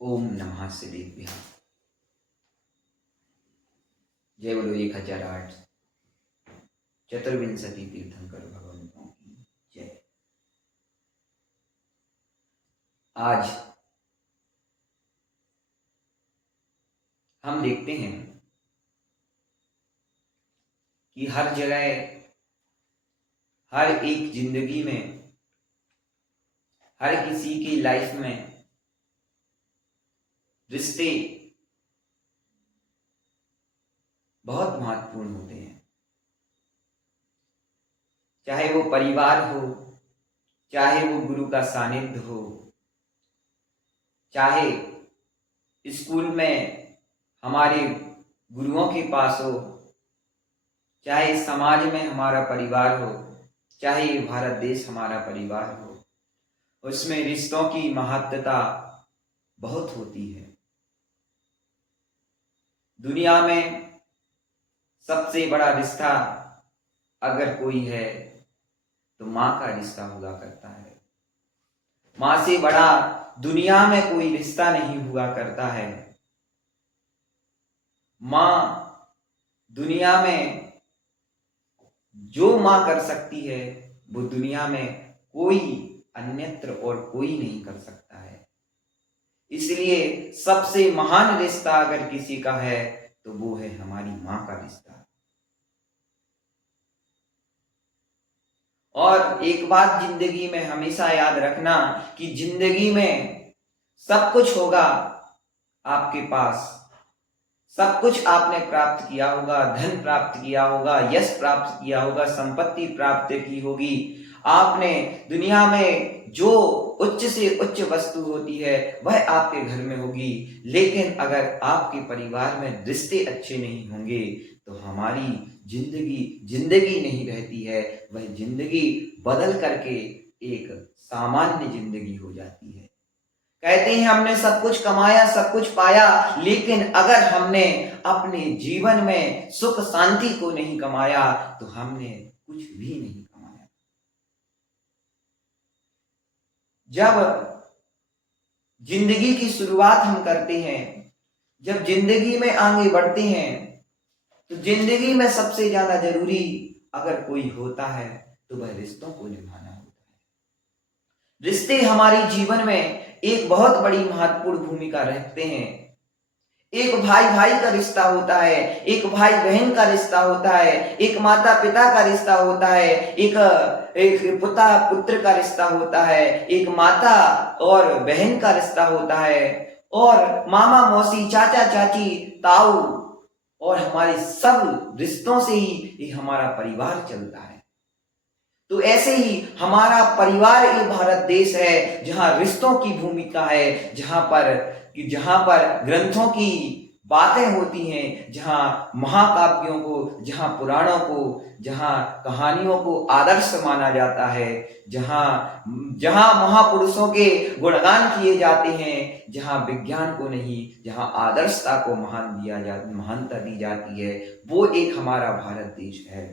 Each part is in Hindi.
ओम नमः सिद्धेभ्यः। जय बोलो 1008 चतुर्विंशति तीर्थंकर भगवंतों की जय। आज हम देखते हैं कि हर जगह, हर एक जिंदगी में, हर किसी की लाइफ में रिश्ते बहुत महत्वपूर्ण होते हैं। चाहे वो परिवार हो, चाहे वो गुरु का सानिध्य हो, चाहे स्कूल में हमारे गुरुओं के पास हो, चाहे समाज में हमारा परिवार हो, चाहे भारत देश हमारा परिवार हो, उसमें रिश्तों की महत्वता बहुत होती है। दुनिया में सबसे बड़ा रिश्ता अगर कोई है तो माँ का रिश्ता हुआ करता है। माँ से बड़ा दुनिया में कोई रिश्ता नहीं हुआ करता है। माँ दुनिया में जो माँ कर सकती है वो दुनिया में कोई अन्यत्र और कोई नहीं कर सकता है। इसलिए सबसे महान रिश्ता अगर किसी का है तो वो है हमारी माँ का रिश्ता। और एक बात जिंदगी में हमेशा याद रखना कि जिंदगी में सब कुछ होगा आपके पास, सब कुछ आपने प्राप्त किया होगा, धन प्राप्त किया होगा, यश प्राप्त किया होगा, संपत्ति प्राप्त की होगी। आपने दुनिया में जो उच्च से उच्च वस्तु होती है वह आपके घर में होगी, लेकिन अगर आपके परिवार में रिश्ते अच्छे नहीं होंगे तो हमारी जिंदगी नहीं रहती है। वह जिंदगी बदल करके एक सामान्य जिंदगी हो जाती है। कहते हैं हमने सब कुछ कमाया, सब कुछ पाया, लेकिन अगर हमने अपने जीवन में सुख शांति को नहीं कमाया तो हमने कुछ भी नहीं कमाया। जब जिंदगी की शुरुआत हम करते हैं, जब जिंदगी में आगे बढ़ते हैं, तो जिंदगी में सबसे ज्यादा जरूरी अगर कोई होता है तो वह रिश्तों को निभाना होता है। रिश्ते हमारे जीवन में एक बहुत बड़ी महत्वपूर्ण भूमिका रखते हैं। एक भाई भाई का रिश्ता होता है, एक भाई बहन का रिश्ता होता है, एक माता पिता का रिश्ता होता है, एक पिता पुत्र का रिश्ता होता है, एक माता और बहन का रिश्ता होता है, और मामा मौसी चाचा चाची ताऊ, और हमारे सब रिश्तों से ही ये हमारा परिवार चलता है। तो ऐसे ही हमारा परिवार ये भारत देश है जहां रिश्तों की भूमिका है, जहां पर ग्रंथों की बातें होती हैं, जहां महाकाव्यों को, जहां पुराणों को, जहां कहानियों को आदर्श माना जाता है, जहां महापुरुषों के गुणगान किए जाते हैं, जहां विज्ञान को नहीं, जहां आदर्शता को महानता दी जाती है, वो एक हमारा भारत देश है।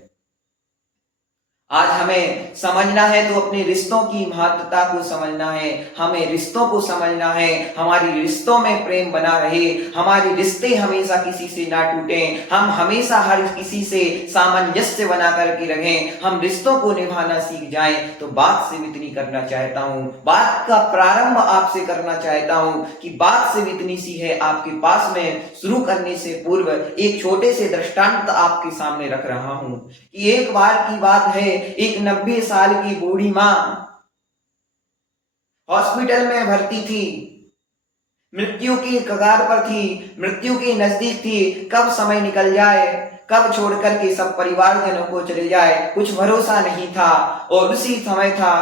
आज हमें समझना है तो अपने रिश्तों की महत्वता को समझना है, हमें रिश्तों को समझना है, हमारी रिश्तों में प्रेम बना रहे, हमारे रिश्ते हमेशा किसी से ना टूटे, हम हमेशा हर किसी से सामंजस्य बना करके रहें, हम रिश्तों को निभाना सीख जाएं। तो बात सिर्फ इतनी करना चाहता हूं, बात का प्रारंभ आपसे करना चाहता हूं कि बात सिर्फ इतनी सी है। आपके पास में शुरू करने से पूर्व एक छोटे से दृष्टांत आपके सामने रख रहा हूं कि एक बार की बात है, एक 90 साल की बूढ़ी मां हॉस्पिटल में भर्ती थी, मृत्यु की कगार पर थी, मृत्यु के नजदीक थी। कब समय निकल जाए, कब छोड़ करके सब परिवारजनों को चले जाए, कुछ भरोसा नहीं था। और उसी समय था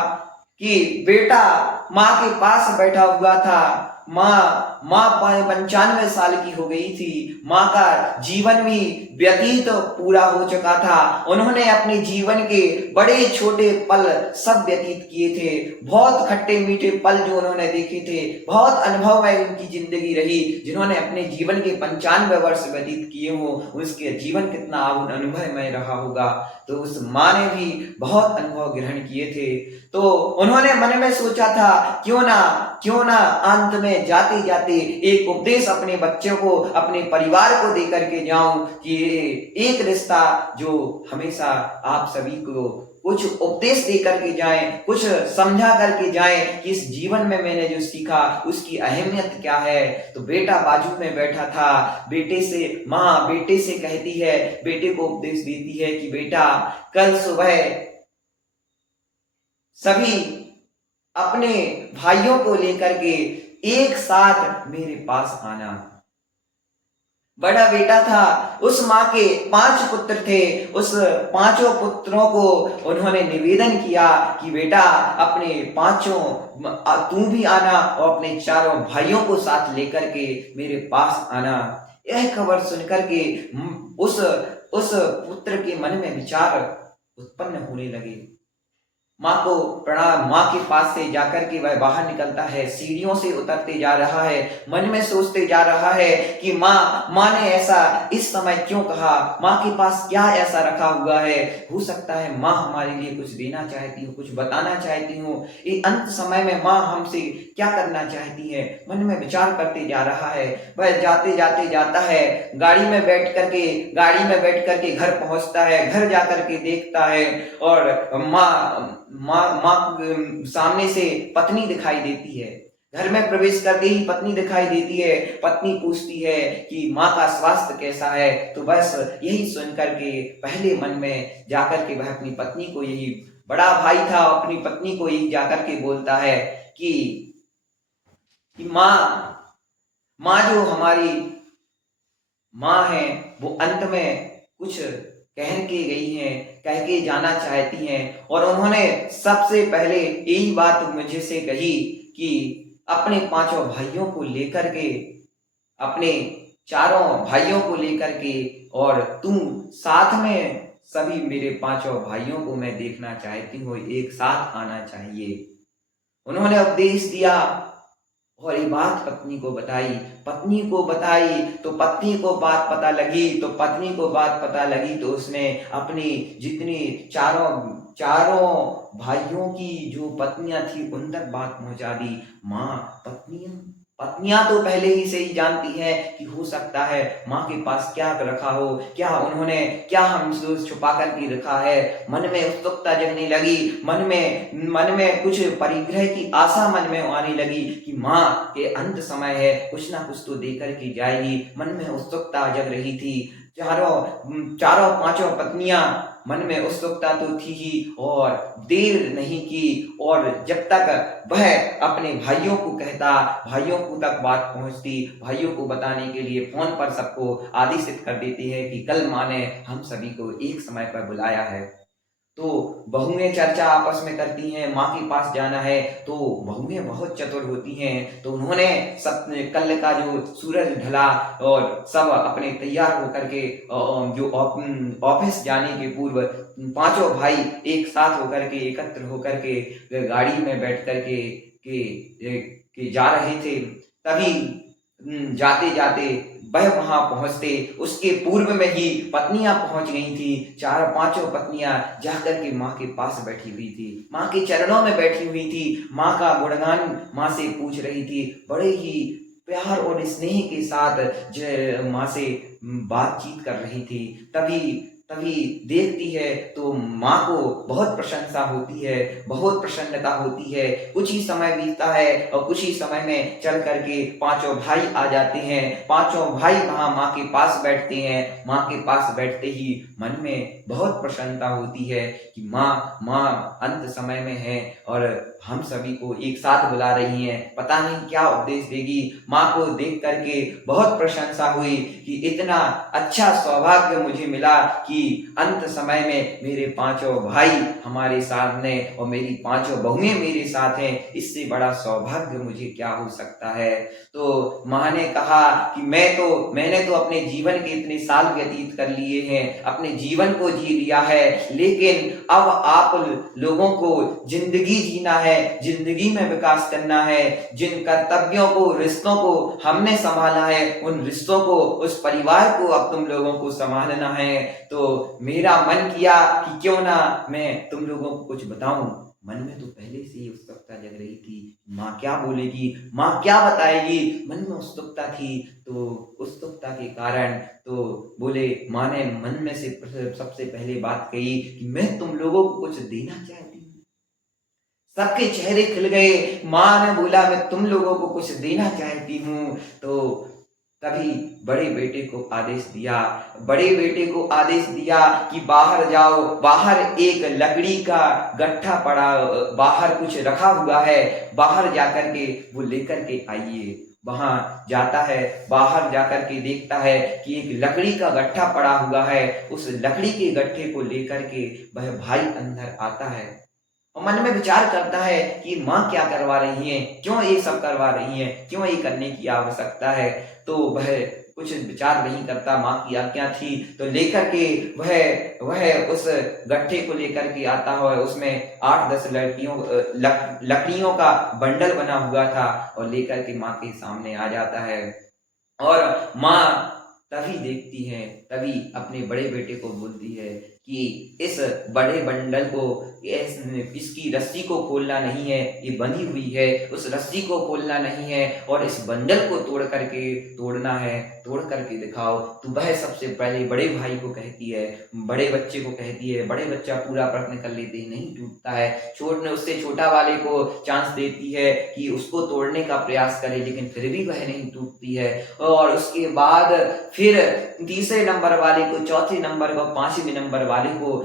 कि बेटा माँ के पास बैठा हुआ था। माँ 95 साल की हो गई थी, माँ का जीवन भी व्यतीत पूरा हो चुका था। उन्होंने अपने जीवन के बड़े छोटे पल सब व्यतीत किए थे, बहुत खट्टे मीठे पल जो उन्होंने देखे थे, बहुत अनुभवमय उनकी जिंदगी रही। जिन्होंने अपने जीवन के 95 वर्ष व्यतीत किए हो, उसके जीवन कितना अनुभवमय रहा होगा। तो उस माँ ने भी बहुत अनुभव ग्रहण किए थे। तो उन्होंने मन में सोचा था क्यों ना अंत में मैं जाते जाते एक उपदेश अपने बच्चों को, अपने परिवार को दे करके जाऊं कि एक रिश्ता जो हमेशा आप सभी को कुछ उपदेश दे करके जाएं, कुछ समझा करके जाएं कि इस जीवन में मैंने जो सीखा उसकी अहमियत क्या है। तो बेटा बाजू में बैठा था, माँ बेटे से कहती है, बेटे को उपदेश देती है कि बेटा कल सुबह सभी अपने भाइयों को लेकर के एक साथ मेरे पास आना। बड़ा बेटा था, उस माँ के 5 पुत्र थे, उस 5 पुत्रों को उन्होंने निवेदन किया कि बेटा अपने 5 तू भी आना और अपने 4 भाइयों को साथ लेकर के मेरे पास आना। यह खबर सुनकर के उस पुत्र के मन में विचार उत्पन्न होने लगे। माँ को प्रणाम, माँ के पास से जाकर के वह बाहर निकलता है, सीढ़ियों से उतरते जा रहा है, मन में सोचते जा रहा है कि माँ ने ऐसा इस समय क्यों कहा, माँ के पास क्या ऐसा रखा हुआ है। हो सकता है माँ हमारे लिए कुछ देना चाहती हो, कुछ बताना चाहती हो, ये अंत समय में माँ हमसे क्या करना चाहती है। मन में विचार करते जा रहा है। वह जाते जाते जाता है, गाड़ी में बैठ करके घर पहुंचता है। घर जाकर के देखता है और माँ सामने से पत्नी दिखाई देती है। घर में प्रवेश करते ही पत्नी दिखाई देती है। पत्नी पूछती है कि माँ का स्वास्थ्य कैसा है। तो बस यही सुनकर के पहले मन में जाकर के वह अपनी पत्नी को, यही बड़ा भाई था, अपनी पत्नी को यही जाकर के बोलता है कि माँ जो हमारी माँ है वो अंत में कुछ कह के गई हैं, कह के जाना चाहती हैं। और उन्होंने सबसे पहले यही बात मुझे से कही कि अपने 5 भाइयों को लेकर के, अपने 4 भाइयों को लेकर के, और तुम साथ में सभी मेरे 5 भाइयों को मैं देखना चाहती हूँ, एक साथ आना चाहिए। उन्होंने उपदेश दिया और ये बात पत्नी को बताई। तो पत्नी को बात पता लगी तो उसने अपनी जितनी चारों भाइयों की जो पत्नियां थी उन तक बात पहुंचा दी। पत्नियां तो पहले ही से ही जानती है कि हो सकता है माँ के पास क्या रखा हो, क्या उन्होंने क्या हमसे छुपा कर के रखा है। मन में उत्सुकता जगने लगी, मन में कुछ परिग्रह की आशा मन में आने लगी कि माँ के अंत समय है, कुछ ना कुछ तो देकर के जाएगी। मन में उत्सुकता जग रही थी। चारों 5 पत्नियां मन में उत्सुकता तो थी ही, और देर नहीं की। और जब तक वह अपने भाइयों को कहता, भाइयों को तक बात पहुंचती, भाइयों को बताने के लिए फोन पर सबको आदेशित कर देती है कि कल माँ ने हम सभी को एक समय पर बुलाया है। तो बहुएं चर्चा आपस में करती हैं, माँ के पास जाना है। तो बहुएं बहुत चतुर होती हैं, तो उन्होंने सब कल का जो सूरज ढला और सब अपने तैयार होकर के जो ऑफिस जाने के पूर्व 5 भाई एक साथ होकर के, एकत्र होकर के गाड़ी में बैठ कर के जा रहे थे। तभी जाते जाते वह वहां पहुंचते, उसके पूर्व में ही पत्नियां पहुंच गई थी। 4-5 पत्नियां जाकर के माँ के पास बैठी हुई थी, माँ के चरणों में बैठी हुई थी, माँ का गुणगान माँ से पूछ रही थी। बड़े ही प्यार और स्नेह के साथ माँ से बातचीत कर रही थी। तभी देखती है तो माँ को बहुत प्रशंसा होती है, बहुत प्रसन्नता होती है। कुछ ही समय बीतता है और कुछ ही समय में चल करके 5 भाई आ जाते हैं। 5 भाई वहां माँ के पास बैठते हैं। माँ के पास बैठते ही मन में बहुत प्रसन्नता होती है कि माँ अंत समय में है और हम सभी को एक साथ बुला रही हैं, पता नहीं क्या उपदेश देगी। माँ को देख करके बहुत प्रशंसा हुई कि इतना अच्छा सौभाग्य मुझे मिला कि अंत समय में मेरे 5 भाई हमारे साथ हैं और मेरी 5 बहुएं मेरे साथ हैं। इससे बड़ा सौभाग्य मुझे क्या हो सकता है। तो माँ ने कहा कि मैंने तो अपने जीवन के इतने साल व्यतीत कर लिए हैं, अपने जीवन को जी लिया है, लेकिन अब आप लोगों को जिंदगी जीना है, जिंदगी में विकास करना है। जिन कर्तव्यों को, रिश्तों को हमने संभाला है, उन रिश्तों को, उस परिवार को अब तुम लोगों को संभालना है। तो मेरा मन किया कि क्यों ना मैं तुम लोगों को कुछ बताऊं। मन में तो पहले से ही उत्सुकता जग रही थी, माँ क्या बोलेगी, माँ क्या बताएगी, मन में उत्सुकता थी। तो उत्सुकता के कारण तो बोले, माँ ने मन में से सबसे पहले बात कही कि मैं तुम लोगों को कुछ देना चाहती हूँ। सबके चेहरे खिल गए। माँ ने बोला, मैं तुम लोगों को कुछ देना चाहती हूँ। तो तभी बड़े बेटे को आदेश दिया, बड़े बेटे को आदेश दिया कि बाहर जाओ, बाहर एक लकड़ी का गट्ठा पड़ा, बाहर कुछ रखा हुआ है, बाहर जाकर के वो लेकर के आइए। वहां जाता है, बाहर जाकर के देखता है कि एक लकड़ी का गट्ठा पड़ा हुआ है। उस लकड़ी के गट्ठे को लेकर के वह भाई अंदर आता है और मन में विचार करता है कि माँ क्या करवा रही है, क्यों ये सब करवा रही है, क्यों ये करने की आवश्यकता है। तो वह कुछ विचार नहीं करता, माँ की आज्ञा थी तो लेकर के वह उस गट्ठे को लेकर के आता है। उसमें 8-10 लकड़ियों का बंडल बना हुआ था और लेकर के माँ के सामने आ जाता है। और माँ तभी देखती है, तभी अपने बड़े बेटे को बोलती है कि इस बड़े बंडल को, इसकी रस्सी को खोलना नहीं है, ये बंधी हुई है, उस रस्सी को खोलना नहीं है और इस बंडल को तोड़ना है, तोड़ करके दिखाओ। तो वह सबसे पहले बड़े भाई को कहती है, बड़े बच्चे को कहती है। बड़े बच्चा पूरा प्रयत्न कर लेते हैं, नहीं टूटता है। उससे छोटा वाले को चांस देती है कि उसको तोड़ने का प्रयास करे, लेकिन फिर भी वह नहीं टूटती है। और उसके बाद फिर तीसरे नंबर वाले को, चौथे नंबर को, 5वें नंबर वाले को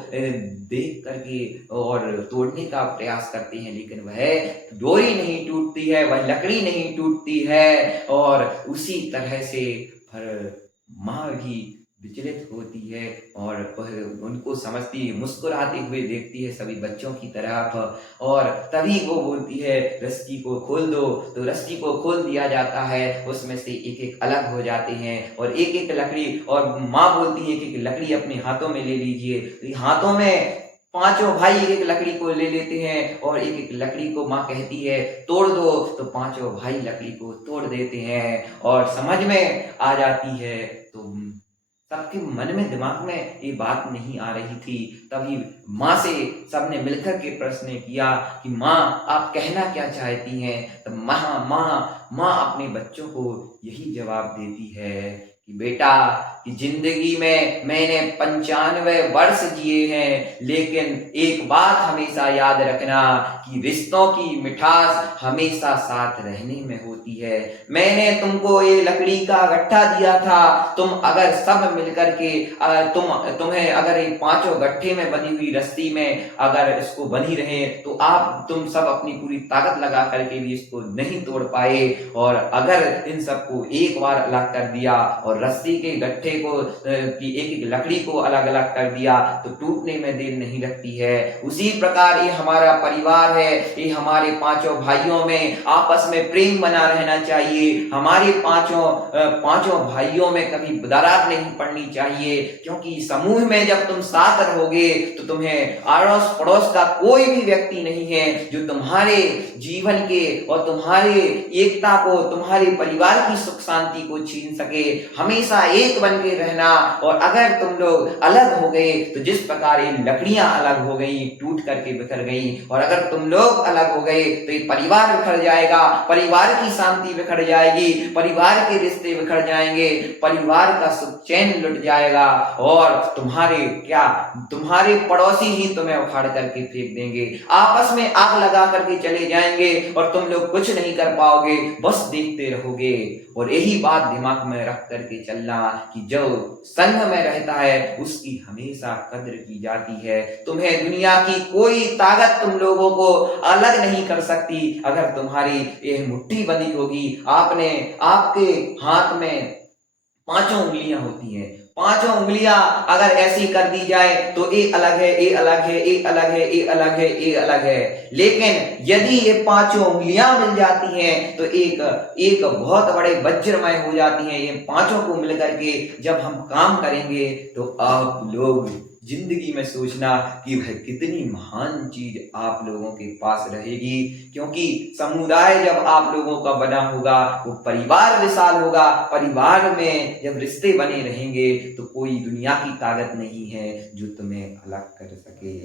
देख करके और तोड़ने का प्रयास करते हैं, लेकिन वह डोरी नहीं टूटती है, वह लकड़ी नहीं टूटती है। और उसी तरह से फिर माँ भी विचलित होती है और वह उनको समझती, मुस्कुराते हुए देखती है सभी बच्चों की तरफ। और तभी वो बोलती है, रस्सी को खोल दो। तो रस्सी को खोल दिया जाता है, उसमें से एक एक अलग हो जाते हैं और एक एक लकड़ी, और माँ बोलती है कि एक लकड़ी अपने हाथों में ले लीजिए। तो हाथों में पांचों भाई एक एक लकड़ी को ले लेते हैं और एक एक लकड़ी को माँ कहती है तोड़ दो। तो पांचों भाई लकड़ी को तोड़ देते हैं और समझ में आ जाती है। तो सबके मन में, दिमाग में ये बात नहीं आ रही थी। तभी माँ से सबने मिलकर के प्रश्न किया कि माँ आप कहना क्या चाहती हैं। तो माँ माँ माँ अपने बच्चों को यही जवाब देती है कि बेटा, कि जिंदगी में मैंने 95 वर्ष जिए हैं, लेकिन एक बात हमेशा याद रखना कि रिश्तों की मिठास हमेशा साथ रहने में होती है। मैंने तुमको ये लकड़ी का गट्ठा दिया था, तुम अगर सब मिलकर के तुम्हें अगर ये पांचों गट्ठे में बनी हुई रस्सी में अगर इसको बंधी रहे तो तुम सब अपनी पूरी ताकत लगा करके भी इसको नहीं तोड़ पाए। और अगर इन सबको एक बार अलग कर दिया और रस्सी के गट्ठे को की एक एक लकड़ी को अलग अलग कर दिया तो टूटने में देर नहीं लगती है। उसी प्रकार ये हमारा परिवार है, ये हमारे पांचों भाइयों में आपस में प्रेम बना रहना चाहिए। हमारे पांचों भाइयों में कभी दरार नहीं पड़नी चाहिए, क्योंकि समूह में जब तुम साथ रहोगे तो तुम्हें अड़ोस पड़ोस का कोई भी व्यक्ति नहीं है जो तुम्हारे जीवन के और तुम्हारे एकता को, तुम्हारे परिवार की सुख शांति को छीन सके। हमेशा एक बन के रहना। और अगर तुम लोग अलग हो गए तो जिस प्रकार ये लकड़ियां अलग हो गई, टूट करके बिखर गई, और अगर तुम लोग अलग हो गए तो ये परिवार बिखर जाएगा, परिवार की शांति बिखर जाएगी, परिवार के रिश्ते बिखर जाएंगे, परिवार का सुख चैन लुट जाएगा और तुम्हारे पड़ोसी ही तुम्हें उखाड़ करके फेंक देंगे, आपस में आग लगा करके चले जाएंगे और तुम लोग कुछ नहीं कर पाओगे, बस देखते रहोगे। और यही बात दिमाग में रख करके चलना कि जो संघ में रहता है उसकी हमेशा कद्र की जाती है। तुम्हें दुनिया की कोई ताकत तुम लोगों को अलग नहीं कर सकती। अगर तुम्हारी यह मुट्ठी बंधी होगी, आपके हाथ में 5 उंगलियां होती हैं, 5 उंगलियां अगर ऐसी कर दी जाए तो ये अलग है, ये अलग है, ये अलग है, ये अलग है, ये अलग है। लेकिन यदि ये 5 उंगलियां मिल जाती हैं तो एक बहुत बड़े वज्रमय हो जाती हैं। ये पांचों को मिलकर के जब हम काम करेंगे तो आप लोग जिंदगी में सोचना कि वह कितनी महान चीज आप लोगों के पास रहेगी। क्योंकि समुदाय जब आप लोगों का बना होगा, वो परिवार विशाल होगा। परिवार में जब रिश्ते बने रहेंगे तो कोई दुनिया की ताकत नहीं है जो तुम्हें अलग कर सके।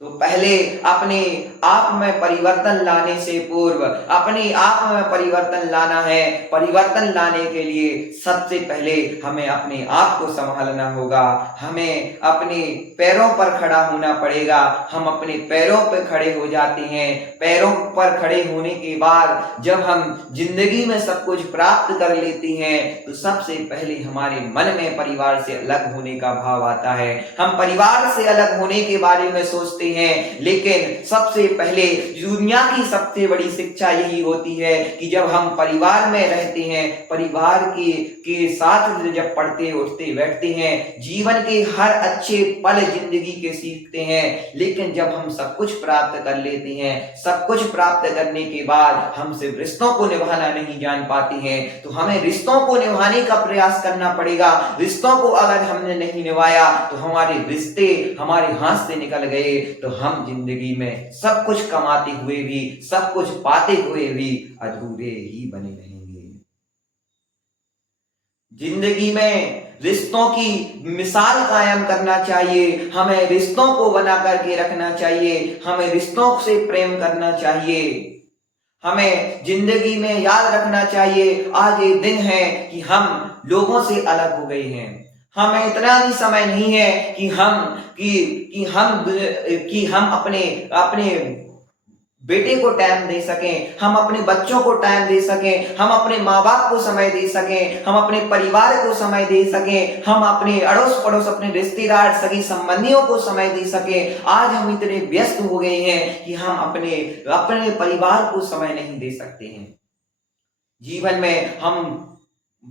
तो पहले अपने आप में परिवर्तन लाने से पूर्व अपने आप में परिवर्तन लाना है। परिवर्तन लाने के लिए सबसे पहले हमें अपने आप को संभालना होगा, हमें अपने पैरों पर खड़ा होना पड़ेगा। हम अपने पैरों पर खड़े हो जाते हैं। पैरों पर खड़े होने के बाद जब हम जिंदगी में सब कुछ प्राप्त कर लेते हैं तो सबसे पहले हमारे मन में परिवार से अलग होने का भाव आता है। हम परिवार से अलग होने के बारे में सोचते हैं, लेकिन सबसे पहले दुनिया की सबसे बड़ी शिक्षा यही होती है कि जब हम परिवार में रहते हैं, परिवार के साथ जब पढ़ते उठते बैठते हैं, जीवन के हर अच्छे पल जिंदगी के सीखते हैं। लेकिन जब हम सब कुछ प्राप्त कर लेते हैं, सब कुछ प्राप्त करने के बाद हम सिर्फ रिश्तों को निभाना नहीं जान पाते हैं, तो हमें रिश्तों को निभाने का प्रयास करना पड़ेगा। रिश्तों को अगर हमने नहीं निभाया तो हमारे रिश्ते हमारे हाथ से निकल गए, तो हम जिंदगी में सब कुछ कमाते हुए भी, सब कुछ पाते हुए भी अधूरे ही बने रहेंगे। जिंदगी में रिश्तों की मिसाल कायम करना चाहिए, हमें रिश्तों को बना करके रखना चाहिए, हमें रिश्तों से प्रेम करना चाहिए। हमें जिंदगी में याद रखना चाहिए आज ये दिन है कि हम लोगों से अलग हो गए हैं। हमें इतना भी समय नहीं है कि हम अपने अपने बेटे को टाइम दे सकें, हम अपने बच्चों को टाइम दे सकें, हम अपने माँ बाप को समय दे सकें, हम अपने परिवार को समय दे सकें, हम अपने अड़ोस पड़ोस अपने रिश्तेदार सगी संबंधियों को समय दे सकें। आज हम इतने व्यस्त हो गए हैं कि हम अपने परिवार को समय नहीं दे सकते हैं। जीवन में हम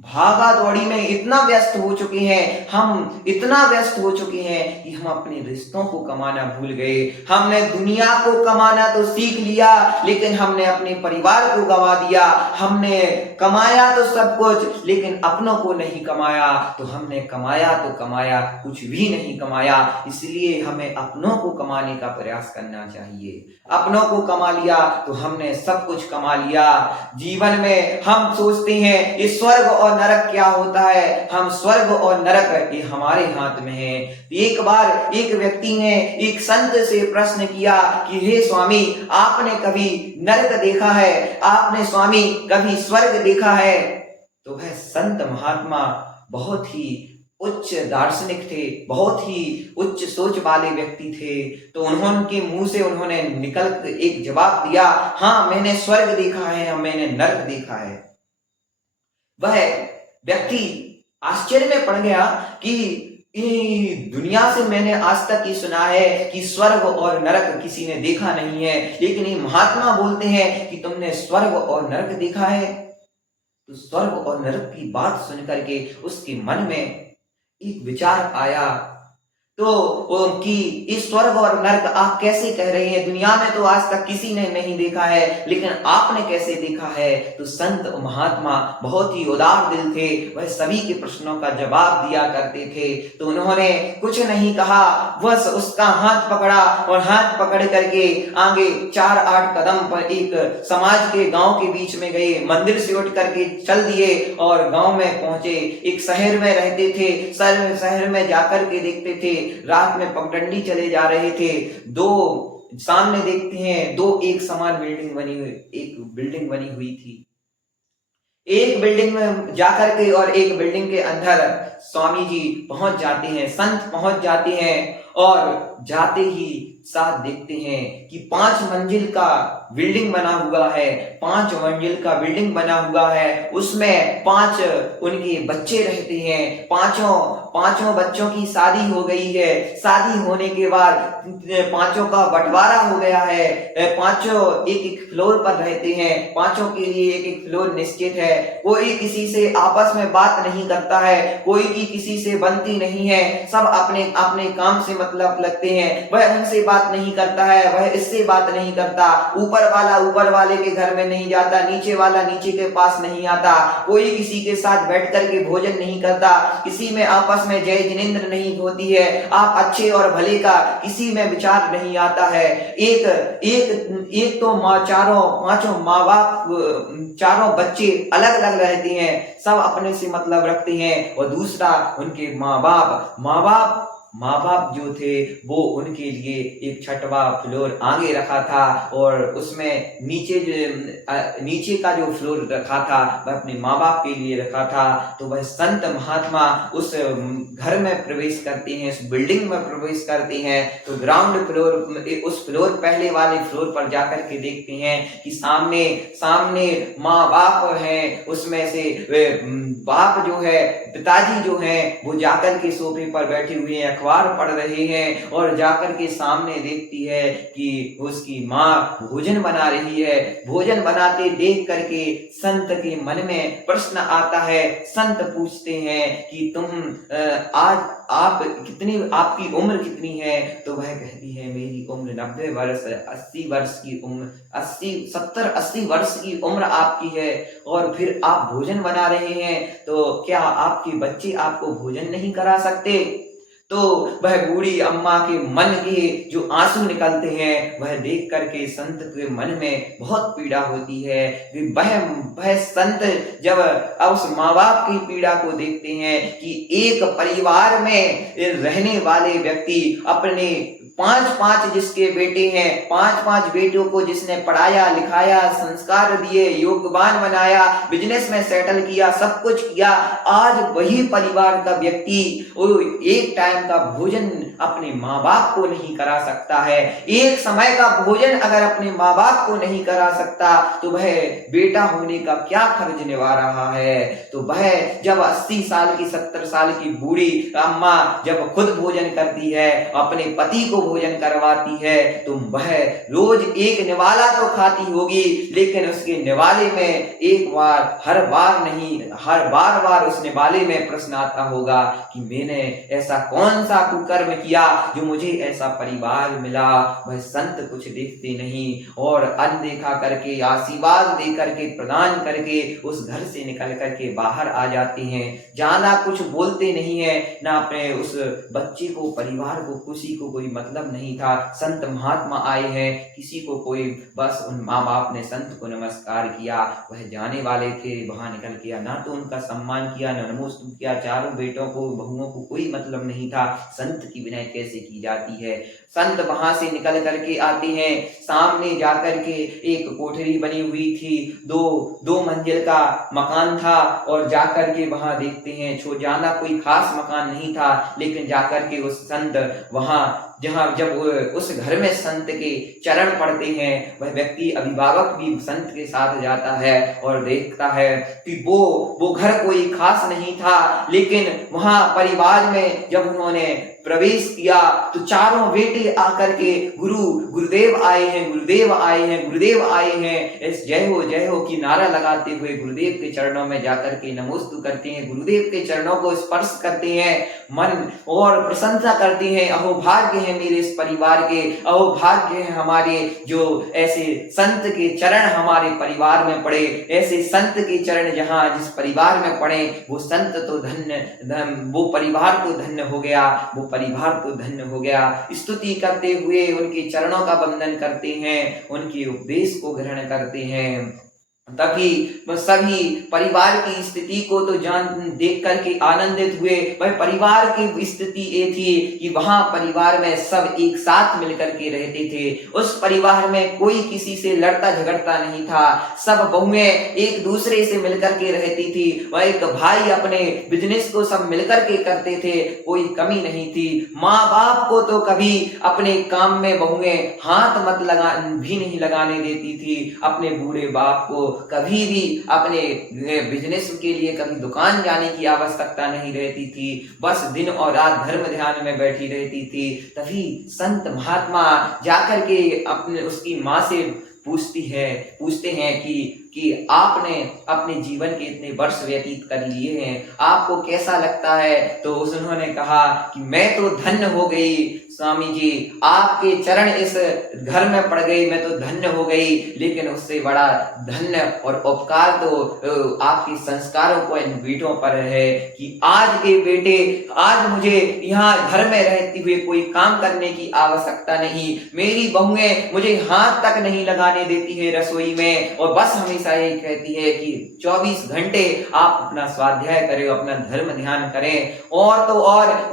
भागा दौड़ी में इतना व्यस्त हो चुके हैं, हम इतना व्यस्त हो चुके हैं कि हम अपने रिश्तों को कमाना भूल गए। हमने दुनिया को कमाना तो सीख लिया, लेकिन हमने अपने परिवार को गंवा दिया। हमने कमाया तो सब कुछ, लेकिन अपनों को नहीं कमाया। तो हमने कमाया तो कमाया, कुछ भी नहीं कमाया। इसलिए हमें अपनों को कमाने का प्रयास करना चाहिए। अपनों को कमा लिया तो हमने सब कुछ कमा लिया। जीवन में हम सोचते हैं ये स्वर्ग और नरक क्या होता है, हम स्वर्ग और नरक ये हमारे हाथ में है। एक बार एक व्यक्ति ने एक संत से प्रश्न किया कि हे स्वामी, आपने कभी नरक देखा है, आपने स्वामी कभी स्वर्ग देखा है? तो वह संत महात्मा बहुत ही उच्च दार्शनिक थे, बहुत ही उच्च सोच वाले व्यक्ति थे। तो उनके मुंह से उन्होंने निकल एक जवाब दिया, हाँ मैंने स्वर्ग देखा है, मैंने नरक देखा है। वह व्यक्ति आश्चर्य में पड़ गया कि दुनिया से मैंने आज तक ये सुना है कि स्वर्ग और नरक किसी ने देखा नहीं है, लेकिन ये महात्मा बोलते हैं कि तुमने स्वर्ग और नरक देखा है। तो स्वर्ग और नरक की बात सुनकर के उसके मन में एक विचार आया तो कि इस स्वर्ग और नरक आप कैसे कह रहे हैं, दुनिया में तो आज तक किसी ने नहीं देखा है, लेकिन आपने कैसे देखा है? तो संत महात्मा बहुत ही उदार दिल थे, वह सभी के प्रश्नों का जवाब दिया करते थे। तो उन्होंने कुछ नहीं कहा, बस उसका हाथ पकड़ा और हाथ पकड़ करके आगे 4-8 कदम पर एक समाज के गांव के बीच में गए, मंदिर से उठ करके चल दिए और गांव में पहुंचे। एक शहर में रहते थे, शहर में जाकर के देखते थे रात में पगडंडी चले जा रहे थे। दो सामने देखते हैं, दो एक समान बिल्डिंग बनी हुई, एक बिल्डिंग बनी हुई थी। एक बिल्डिंग में जाकर के और एक बिल्डिंग के अंदर स्वामी जी पहुंच जाते हैं, संत पहुंच जाते हैं और जाते ही साथ देखते हैं कि 5 मंजिल का बिल्डिंग बना हुआ है। 5 मंजिल का बिल्डिंग बना हुआ है, उसमें 5 उनके बच्चे रहते हैं। पांचों बच्चों की शादी हो गई है। शादी होने के बाद 5 का बंटवारा हो गया है। 5 एक फ्लोर पर रहते हैं, 5 के लिए एक फ्लोर निश्चित है। कोई किसी से आपस में बात नहीं करता है, कोई की किसी से बनती नहीं है। सब अपने अपने काम से मतलब लगते हैं। वह उनसे बात नहीं करता है, वह इससे बात नहीं करता। ऊपर वाला ऊपर वाले के घर में नहीं जाता, नीचे वाला नीचे के पास नहीं आता। कोई किसी के साथ बैठ करके भोजन नहीं करता, किसी में आपस में जय जिनेंद्र नहीं होती है। आप अच्छे और भले का किसी में विचार नहीं आता है। एक तो पांचों माँ बाप, चारों बच्चे अलग अलग रहते हैं, सब अपने से मतलब रखते हैं। और दूसरा उनके माँ बाप माँ बाप जो थे वो उनके लिए एक छठवां फ्लोर आगे रखा था और उसमें नीचे का जो फ्लोर रखा था वह अपने माँ बाप के लिए रखा था। तो वह संत महात्मा उस घर में प्रवेश करते हैं, उस बिल्डिंग में प्रवेश करते हैं, तो ग्राउंड फ्लोर, उस फ्लोर पहले वाले फ्लोर पर जाकर के देखते हैं कि सामने सामने माँ बाप हैं, उसमें से बाप जो है, पिताजी जो हैं, वो जाकर के सोफे पर बैठे हुए हैं, अखबार पढ़ रहे हैं और जाकर के सामने देखती है कि उसकी माँ भोजन बना रही है। भोजन बनाते देख करके संत के मन में प्रश्न आता है। संत पूछते हैं कि तुम आज आपकी उम्र कितनी है? तो वह कहती है मेरी उम्र 90 वर्ष, 80 वर्ष की उम्र, 70-80 वर्ष की उम्र आपकी है और फिर आप भोजन बना रहे हैं, तो क्या आपके बच्चे आपको भोजन नहीं करा सकते? तो वह बूढ़ी अम्मा के मन के जो आंसू निकलते हैं वह देख करके संत के मन में बहुत पीड़ा होती है। वह संत जब उस माँ बाप की पीड़ा को देखते हैं कि एक परिवार में रहने वाले व्यक्ति अपने 5-5 जिसके बेटे हैं, 5-5 बेटों को जिसने पढ़ाया लिखाया, संस्कार दिए, योग्यवान बनाया, बिजनेस में सेटल किया, सब कुछ किया, आज वही परिवार का व्यक्ति एक टाइम का भोजन अपने माँ बाप को नहीं करा सकता है। एक समय का भोजन अगर अपने माँ बाप को नहीं करा सकता तो वह बेटा होने का क्या फर्ज निभा रहा है? तो वह जब 80 साल की 70 साल की बूढ़ी अम्मा जब खुद भोजन करती है, अपने पति को भोजन करवाती है, तो वह रोज एक निवाला तो खाती होगी, लेकिन उसके निवाले में एक बार, हर बार नहीं, हर बार उस निवाले में प्रश्न आता होगा कि मैंने ऐसा कौन सा कुकर्म किया जो मुझे ऐसा परिवार मिला। वह संत कुछ देखते नहीं और अनदेखा करके, आशीर्वाद दे करके, प्रदान करके उस घर से निकल करके बाहर आ जाते हैं। ज्यादा कुछ बोलते नहीं है, ना अपने उस बच्चे को, परिवार को, किसी को कोई मतलब नहीं था। संत महात्मा आए हैं, किसी को कोई, बस उन माँ बाप ने संत को नमस्कार किया, वह जाने वाले थे, वहां निकल किया, ना तो उनका सम्मान किया, न नमोस्तुति किया। चारों बेटों को, बहुओं को कोई मतलब नहीं था। संत की विनय कैसे की जाती है? संत वहां से निकल करके आते हैं, सामने जाकर के एक कोठरी बनी हुई थी, दो मंजिल का मकान था और जाकर के वहां देखते हैं, ज्यादा कोई खास मकान नहीं था, लेकिन जाकर के उस संत वहां जब उस घर में संत के चरण पड़ते हैं, वह व्यक्ति, अभिभावक भी संत के साथ जाता है और देखता है कि वो घर कोई खास नहीं था, लेकिन वहां परिवार में जब उन्होंने प्रवेश किया तो चारों बेटे आकर के गुरुदेव आए हैं, गुरुदेव आए हैं, गुरुदेव आए हैं, इस जय हो की नारा लगाते हुए गुरुदेव के चरणों में जाकर के नमोस्तु करते हैं, गुरुदेव के चरणों को स्पर्श करते हैं, मन और प्रशंसा करते हैं। अहो भाग्य है मेरे इस परिवार के, अहो भाग्य है हमारे जो ऐसे संत के चरण हमारे परिवार में पड़े, ऐसे संत के चरण जहां जिस परिवार में पड़े वो संत तो धन्य, वो परिवार तो धन्य हो गया, वो परिवार तो धन्य हो गया। स्तुति करते हुए उनके चरणों का वंदन करते हैं, उनके उपदेश को ग्रहण करते हैं। तभी सभी परिवार की स्थिति को तो देख करके आनंदित हुए। वह परिवार की स्थिति ये थी कि वहां परिवार में सब एक साथ मिलकर के रहते थे। उस परिवार में कोई किसी से लड़ता झगड़ता नहीं था, सब बहुएं एक दूसरे से मिलकर के रहती थी। वह एक भाई अपने बिजनेस को सब मिलकर के करते थे, कोई कमी नहीं थी। माँ बाप को तो कभी अपने काम में बहुएं हाथ मत भी नहीं लगाने देती थी। अपने बूढ़े बाप को कभी भी अपने बिजनेस के लिए कभी दुकान जाने की आवश्यकता नहीं रहती थी, बस दिन और रात धर्म ध्यान में बैठी रहती थी। तभी संत महात्मा जाकर के अपने उसकी माँ से पूछते हैं कि आपने अपने जीवन के इतने वर्ष व्यतीत कर लिए हैं, आपको कैसा लगता है? तो उन्होंने कहा कि मैं तो धन्य हो गई स्वामी जी, आपके चरण इस घर में पड़ गई, मैं तो धन्य हो गई, लेकिन उससे बड़ा धन्य और उपकार तो आपके संस्कारों को इन बेटों पर है कि आज के बेटे, आज मुझे यहाँ घर में रहते हुए कोई काम करने की आवश्यकता नहीं, मेरी बहुएं मुझे हाथ तक नहीं लगाने देती है रसोई में, और बस हमेशा हमेशा यही कहती है कि 24 घंटे आप अपना स्वाध्याय करें, अपना धर्म ध्यान करें। और तो और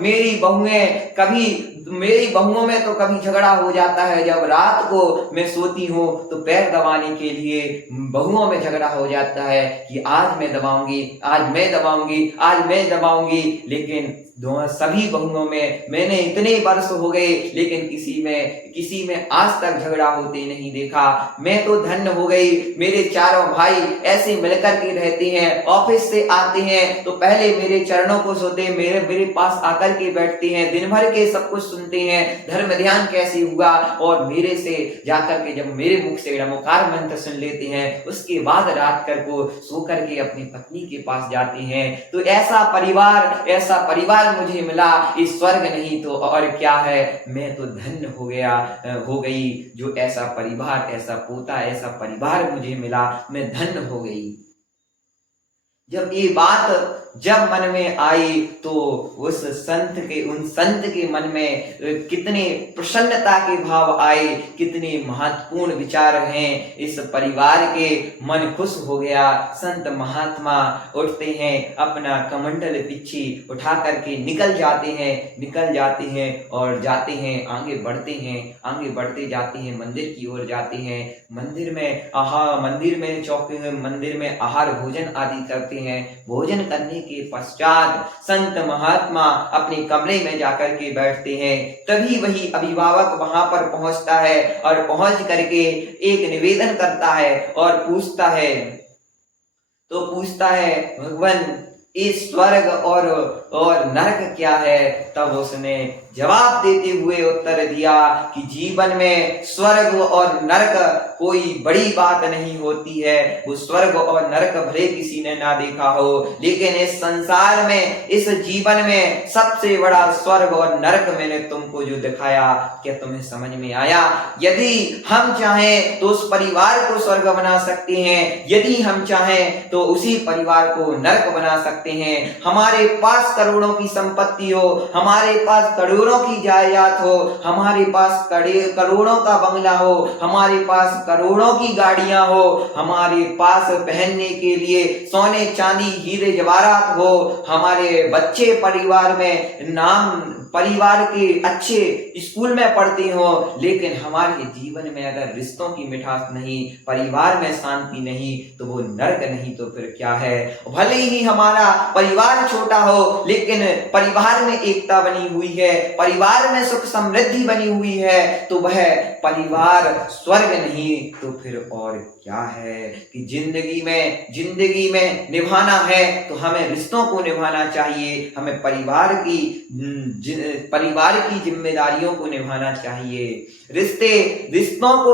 मेरी बहुओं में तो कभी झगड़ा हो जाता है, जब रात को मैं सोती हूँ तो पैर दबाने के लिए बहुओं में झगड़ा हो जाता है कि आज मैं दबाऊंगी, आज मैं दबाऊंगी, आज मैं दबाऊंगी। लेकिन सभी बहुओं में मैंने इतने वर्ष हो गए, लेकिन किसी में आज तक झगड़ा होते नहीं देखा। मैं तो धन्य हो गई, मेरे चारों भाई ऐसे मिलकर के रहते हैं। ऑफिस से आते हैं तो पहले मेरे चरणों को सोते, मेरे पास आकर के बैठते हैं, दिन भर के सब कुछ सुनते हैं, धर्म ध्यान कैसे हुआ, और मेरे से जाकर के जब मेरे मुख से नमोकार मंत्र सुन लेते हैं, उसके बाद रात को सो करके अपनी पत्नी के पास जाते हैं। तो ऐसा परिवार मुझे मिला, इस स्वर्ग नहीं तो और क्या है। मैं तो धन्य हो गई, जो ऐसा परिवार, ऐसा पोता, ऐसा परिवार मुझे मिला, मैं धन्य हो गई। जब ये बात मन में आई तो उन संत के मन में कितने प्रसन्नता के भाव आए, कितने महत्वपूर्ण विचार हैं। इस परिवार के मन खुश हो गया। संत महात्मा उठते हैं, अपना कमंडल पीछे उठा करके निकल जाते हैं और जाते हैं, आगे बढ़ते जाते हैं, मंदिर की ओर जाते हैं। मंदिर में आहार भोजन आदि करते हैं। भोजन करने के पश्चात संत महात्मा अपने कमरे में जाकर के बैठते हैं। तभी वही अभिभावक वहां पर पहुंचता है और पहुंच करके एक निवेदन करता है और पूछता है भगवान, इस स्वर्ग और नरक क्या है? तब उसने जवाब देते हुए उत्तर दिया कि जीवन में स्वर्ग और नरक कोई बड़ी बात नहीं होती है। वो स्वर्ग और नरक भले किसी ने ना देखा हो, लेकिन इस संसार में, इस जीवन में सबसे बड़ा स्वर्ग और नरक मैंने तुमको जो दिखाया, क्या तुम्हें समझ में आया? यदि हम चाहें तो उस परिवार को स्वर्ग बना सकते हैं, यदि हम चाहें तो उसी परिवार को नरक बना सकते हैं। हमारे पास करोड़ों की संपत्ति हो, हमारे पास करोड़ों की जायदाद हो, हमारे पास करोड़ों का बंगला हो, हमारे पास करोड़ों की गाड़ियां हो, हमारे पास पहनने के लिए सोने चांदी हीरे जवाहरात हो, हमारे बच्चे परिवार के अच्छे स्कूल में पढ़ते हो, लेकिन हमारे जीवन में अगर रिश्तों की मिठास नहीं, परिवार में शांति नहीं, तो वो नरक नहीं तो फिर क्या है? भले ही हमारा परिवार छोटा हो, लेकिन परिवार में एकता बनी हुई है, परिवार में सुख समृद्धि बनी हुई है, तो वह परिवार स्वर्ग नहीं तो फिर और क्या है। कि जिंदगी में निभाना है तो हमें रिश्तों को निभाना चाहिए, हमें परिवार की जिम्मेदारियों को निभाना चाहिए। रिश्तों को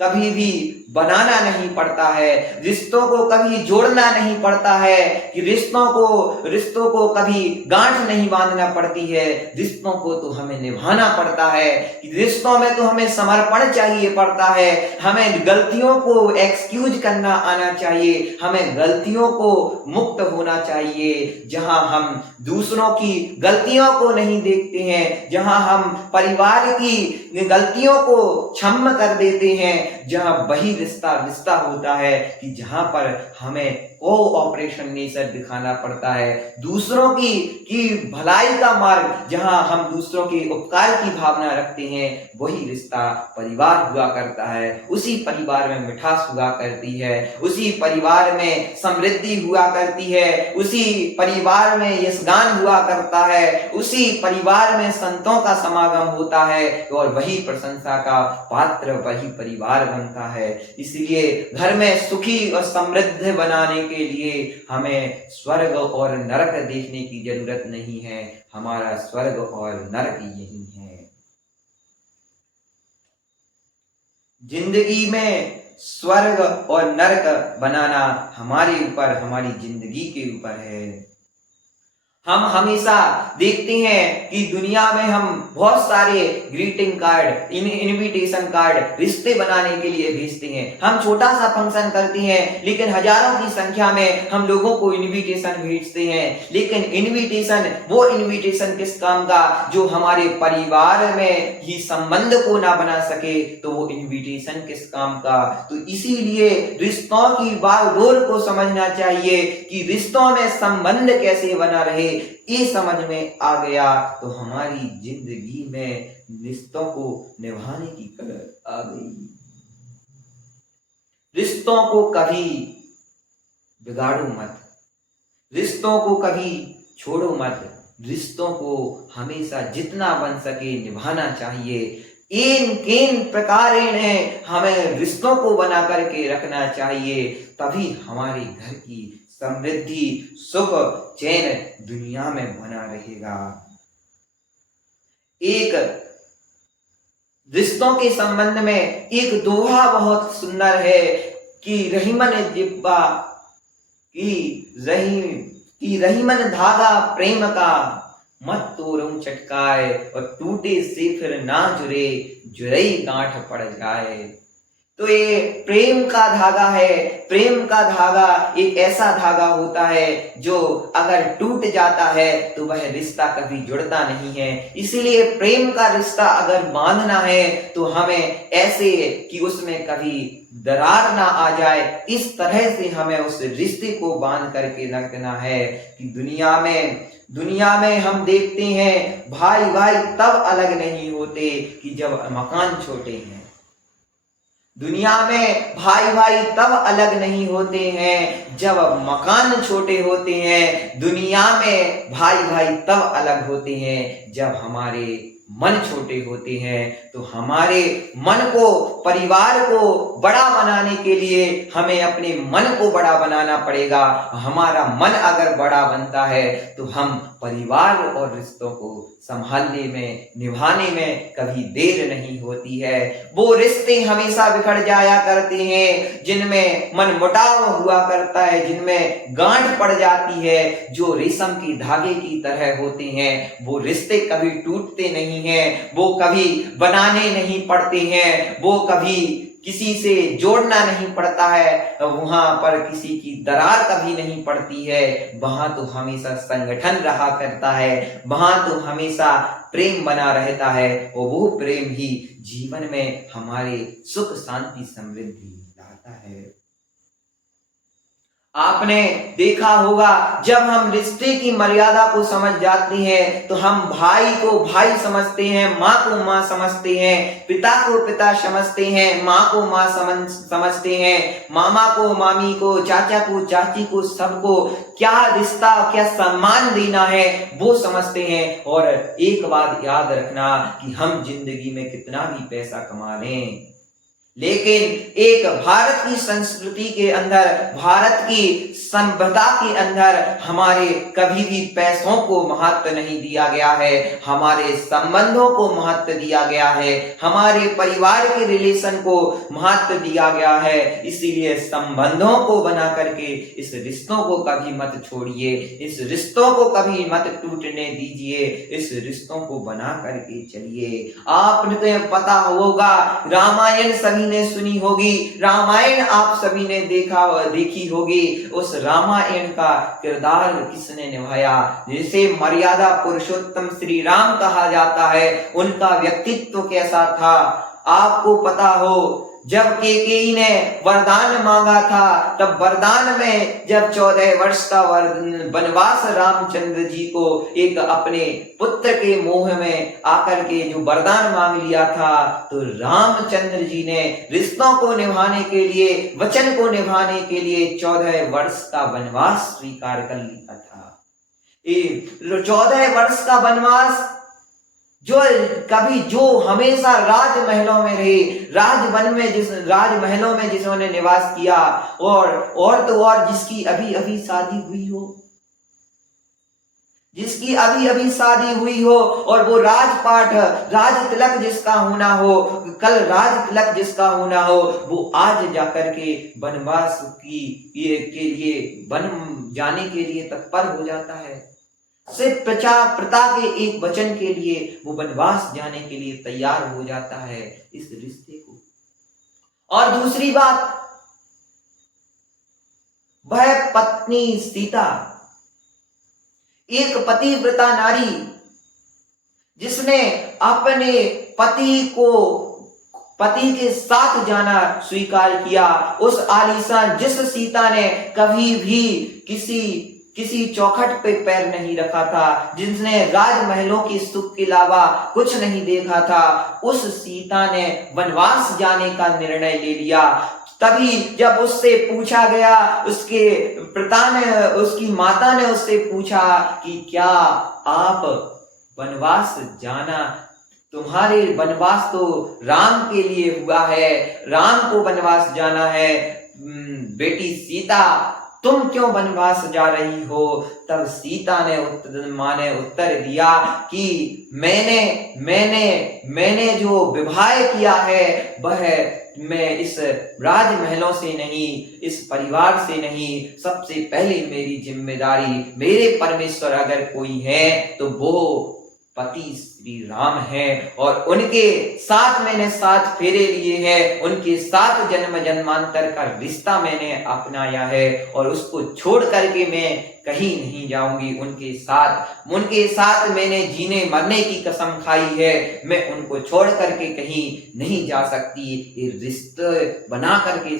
कभी भी बनाना नहीं पड़ता है, रिश्तों को कभी जोड़ना नहीं पड़ता है, कि रिश्तों को कभी गांठ नहीं बांधना पड़ती है। रिश्तों को तो हमें निभाना पड़ता है, कि रिश्तों में तो हमें समर्पण चाहिए पड़ता है, हमें गलतियों को एक्सक्यूज करना आना चाहिए, हमें गलतियों को मुक्त होना चाहिए। जहां हम दूसरों की गलतियों को नहीं देखते हैं, जहां हम परिवार की गलतियों को क्षमा कर देते हैं, जहां वही रिश्ता होता है कि जहां पर हमें कोऑपरेशन नेचर दिखाना पड़ता है, दूसरों की भलाई का मार्ग, जहां हम दूसरों के उपकार की भावना रखते हैं, वही रिश्ता परिवार हुआ करता है। उसी परिवार में मिठास हुआ करती है, उसी परिवार में समृद्धि हुआ करती है, उसी परिवार में यशगान हुआ करता है, उसी परिवार में संतों का समागम होता है, और वही प्रशंसा का पात्र वही परिवार बनता है। इसलिए घर में सुखी और समृद्ध बनाने के लिए हमें स्वर्ग और नरक देखने की जरूरत नहीं है, हमारा स्वर्ग और नरक यही है। जिंदगी में स्वर्ग और नरक बनाना हमारे ऊपर, हमारी जिंदगी के ऊपर है। हम हमेशा देखते हैं कि दुनिया में हम बहुत सारे ग्रीटिंग कार्ड, इनविटेशन कार्ड रिश्ते बनाने के लिए भेजते हैं। हम छोटा सा फंक्शन करते हैं लेकिन हजारों की संख्या में हम लोगों को इनविटेशन भेजते हैं। लेकिन इनविटेशन, वो इनविटेशन किस काम का? जो हमारे परिवार में ही संबंध को ना बना सके तो वो इनविटेशन किस काम का? तो इसीलिए रिश्तों की बागडोर को समझना चाहिए कि रिश्तों में संबंध कैसे बना रहे। ये समझ में आ गया तो हमारी जिंदगी में रिश्तों को निभाने की कदर आ गई। रिश्तों को कभी बिगाड़ो मत, रिश्तों को कभी छोड़ो मत, रिश्तों को हमेशा जितना बन सके निभाना चाहिए। इन प्रकारेण है हमें रिश्तों को बना करके रखना चाहिए, तभी हमारे घर की समृद्धि, सुख, चैन दुनिया में बना रहेगा। एक रिश्तों के संबंध में एक दोहा बहुत सुंदर है कि रहीमन जिब्बा की रहीमन धागा प्रेम का, मत तोड़ूं चटकाए और टूटे से फिर ना जुड़े, जुड़ई गांठ पड़ जाए। तो ये प्रेम का धागा है। प्रेम का धागा एक ऐसा धागा होता है जो अगर टूट जाता है तो वह रिश्ता कभी जुड़ता नहीं है। इसीलिए प्रेम का रिश्ता अगर बांधना है तो हमें ऐसे कि उसमें कभी दरार ना आ जाए, इस तरह से हमें उस रिश्ते को बांध करके रखना है। कि दुनिया में हम देखते हैं भाई भाई तब अलग नहीं होते कि जब मकान छोटे हैं। दुनिया में भाई भाई तब अलग नहीं होते हैं जब मकान छोटे होते हैं। दुनिया में भाई भाई तब अलग होते हैं जब हमारे मन छोटे होते हैं। तो हमारे मन को, परिवार को बड़ा बनाने के लिए हमें अपने मन को बड़ा बनाना पड़ेगा। हमारा मन अगर बड़ा बनता है तो हम परिवार और रिश्तों को संभालने में, निभाने में कभी देर नहीं होती है। वो रिश्ते हमेशा बिखर जाया करते हैं जिनमें मन मुटाव हुआ करता है, जिनमें गांठ पड़ जाती है, जो रेशम की धागे की तरह होते हैं। वो रिश्ते कभी टूटते नहीं हैं, वो कभी बनाने नहीं पड़ते हैं, वो कभी किसी से जोड़ना नहीं पड़ता है, वहां पर किसी की दरार कभी नहीं पड़ती है। वहां तो हमेशा संगठन रहा करता है, वहां तो हमेशा प्रेम बना रहता है और वो प्रेम ही जीवन में हमारे सुख, शांति, समृद्धि लाता है। आपने देखा होगा जब हम रिश्ते की मर्यादा को समझ जाते हैं तो हम भाई को भाई समझते हैं, माँ को माँ समझते हैं, पिता को पिता समझते हैं, माँ को माँ समझते हैं, मामा को मामी को, चाचा को चाची को, सबको क्या रिश्ता, क्या सम्मान देना है वो समझते हैं। और एक बात याद रखना कि हम जिंदगी में कितना भी पैसा कमा लें, लेकिन एक भारत की संस्कृति के अंदर, भारत की सभ्यता के अंदर हमारे कभी भी पैसों को महत्व नहीं दिया गया है, हमारे संबंधों को महत्व दिया गया है, हमारे परिवार के रिलेशन को महत्व दिया गया है। इसीलिए संबंधों को बना करके इस रिश्तों को कभी मत छोड़िए, इस रिश्तों को कभी मत टूटने दीजिए, इस रिश्तों को बना करके चलिए। आपने तो पता होगा, रामायण सभी ने सुनी होगी, रामायण आप सभी ने देखी होगी। उस रामायण का किरदार किसने निभाया? जिसे मर्यादा पुरुषोत्तम श्री राम कहा जाता है, उनका व्यक्तित्व कैसा था? आपको पता हो जब केकेयी ने वरदान मांगा था, तब वरदान में जब 14 वर्ष का वनवास रामचंद्र जी को एक अपने पुत्र के मोह में आकर के जो वरदान मांग लिया था, तो रामचंद्र जी ने रिश्तों को निभाने के लिए, वचन को निभाने के लिए 14 वर्ष का वनवास स्वीकार कर लिया था। 14 वर्ष का वनवास जो हमेशा राजमहलों में रहे, राजमहलों में जिन्होंने निवास किया, और तो और जिसकी अभी अभी शादी हुई हो, जिसकी अभी अभी शादी हुई हो, और वो राजपाट, राज तिलक जिसका होना हो, कल राज तिलक जिसका होना हो, वो आज जाकर के वनवास के लिए वन जाने के लिए तत्पर हो जाता है। सिर्फ पिता के एक वचन के लिए वो वनवास जाने के लिए तैयार हो जाता है इस रिश्ते को। और दूसरी बात, वह पत्नी सीता एक पतिव्रता नारी जिसने अपने पति के साथ जाना स्वीकार किया, उस आलीशान जिस सीता ने कभी भी किसी चौखट पे पैर नहीं रखा था, जिसने राजमहलों की सुख के अलावा कुछ नहीं देखा था, उस सीता ने वनवास जाने का निर्णय ले लिया। तभी जब उससे पूछा गया, उसकी माता ने उससे पूछा कि क्या आप वनवास जाना, तुम्हारे वनवास तो राम के लिए हुआ है, राम को वनवास जाना है, बेटी सीता तुम क्यों वनवास जा रही हो? तब सीता ने मां ने उत्तर दिया कि मैंने जो विवाह किया है वह मैं इस राजमहलों से नहीं, इस परिवार से नहीं, सबसे पहले मेरी जिम्मेदारी, मेरे परमेश्वर अगर कोई है तो वो पति श्री राम है, और उनके साथ मैंने 7 फेरे लिए हैं, उनके साथ जन्म जन्मांतर का रिश्ता मैंने अपनाया है, और उसको छोड़ करके मैं कहीं नहीं जाऊंगी। उनके साथ मैंने जीने मरने की कसम खाई है, मैं उनको छोड़ करके कहीं नहीं जा सकती। ये रिश्ते बना करके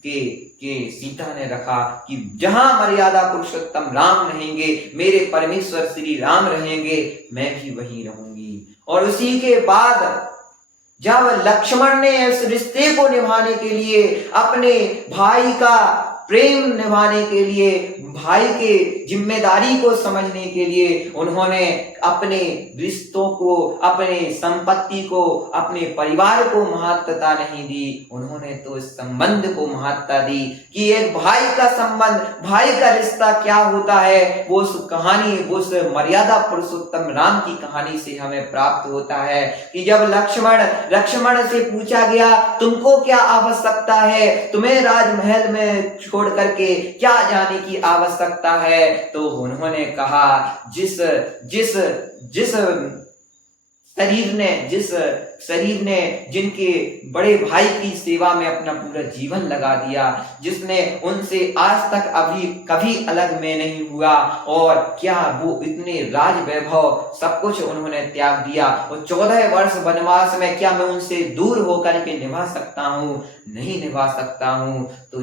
के सीता ने रखा कि जहां मर्यादा पुरुषोत्तम राम रहेंगे, मेरे परमेश्वर श्री राम रहेंगे, मैं भी वहीं रहूंगी। और उसी के बाद जब लक्ष्मण ने इस रिश्ते को निभाने के लिए, अपने भाई का प्रेम निभाने के लिए, भाई के जिम्मेदारी को समझने के लिए, उन्होंने अपने रिश्तों को, अपने संपत्ति को, अपने परिवार को महत्वता नहीं दी, उन्होंने तो इस संबंध को महत्वता दी कि एक भाई का संबंध, भाई का रिश्ता क्या होता है, वो उस कहानी, उस मर्यादा पुरुषोत्तम राम की कहानी से हमें प्राप्त होता है कि जब लक्ष्मण से पूछा गया तुमको क्या आवश्यकता है, तुम्हें राजमहल में छोड़ करके क्या जाने की आवश्यकता है, तो उन्होंने कहा जिस शरीर ने जिनके बड़े भाई की सेवा में अपना पूरा जीवन लगा दिया, जिसने उनसे आज तक कभी अलग में नहीं हुआ, और क्या वो इतने राज वैभव सब कुछ उन्होंने त्याग दिया, और 14 वर्ष वनवास में क्या मैं उनसे दूर होकर के निभा सकता हूँ? नहीं निभा सकता हूँ। तो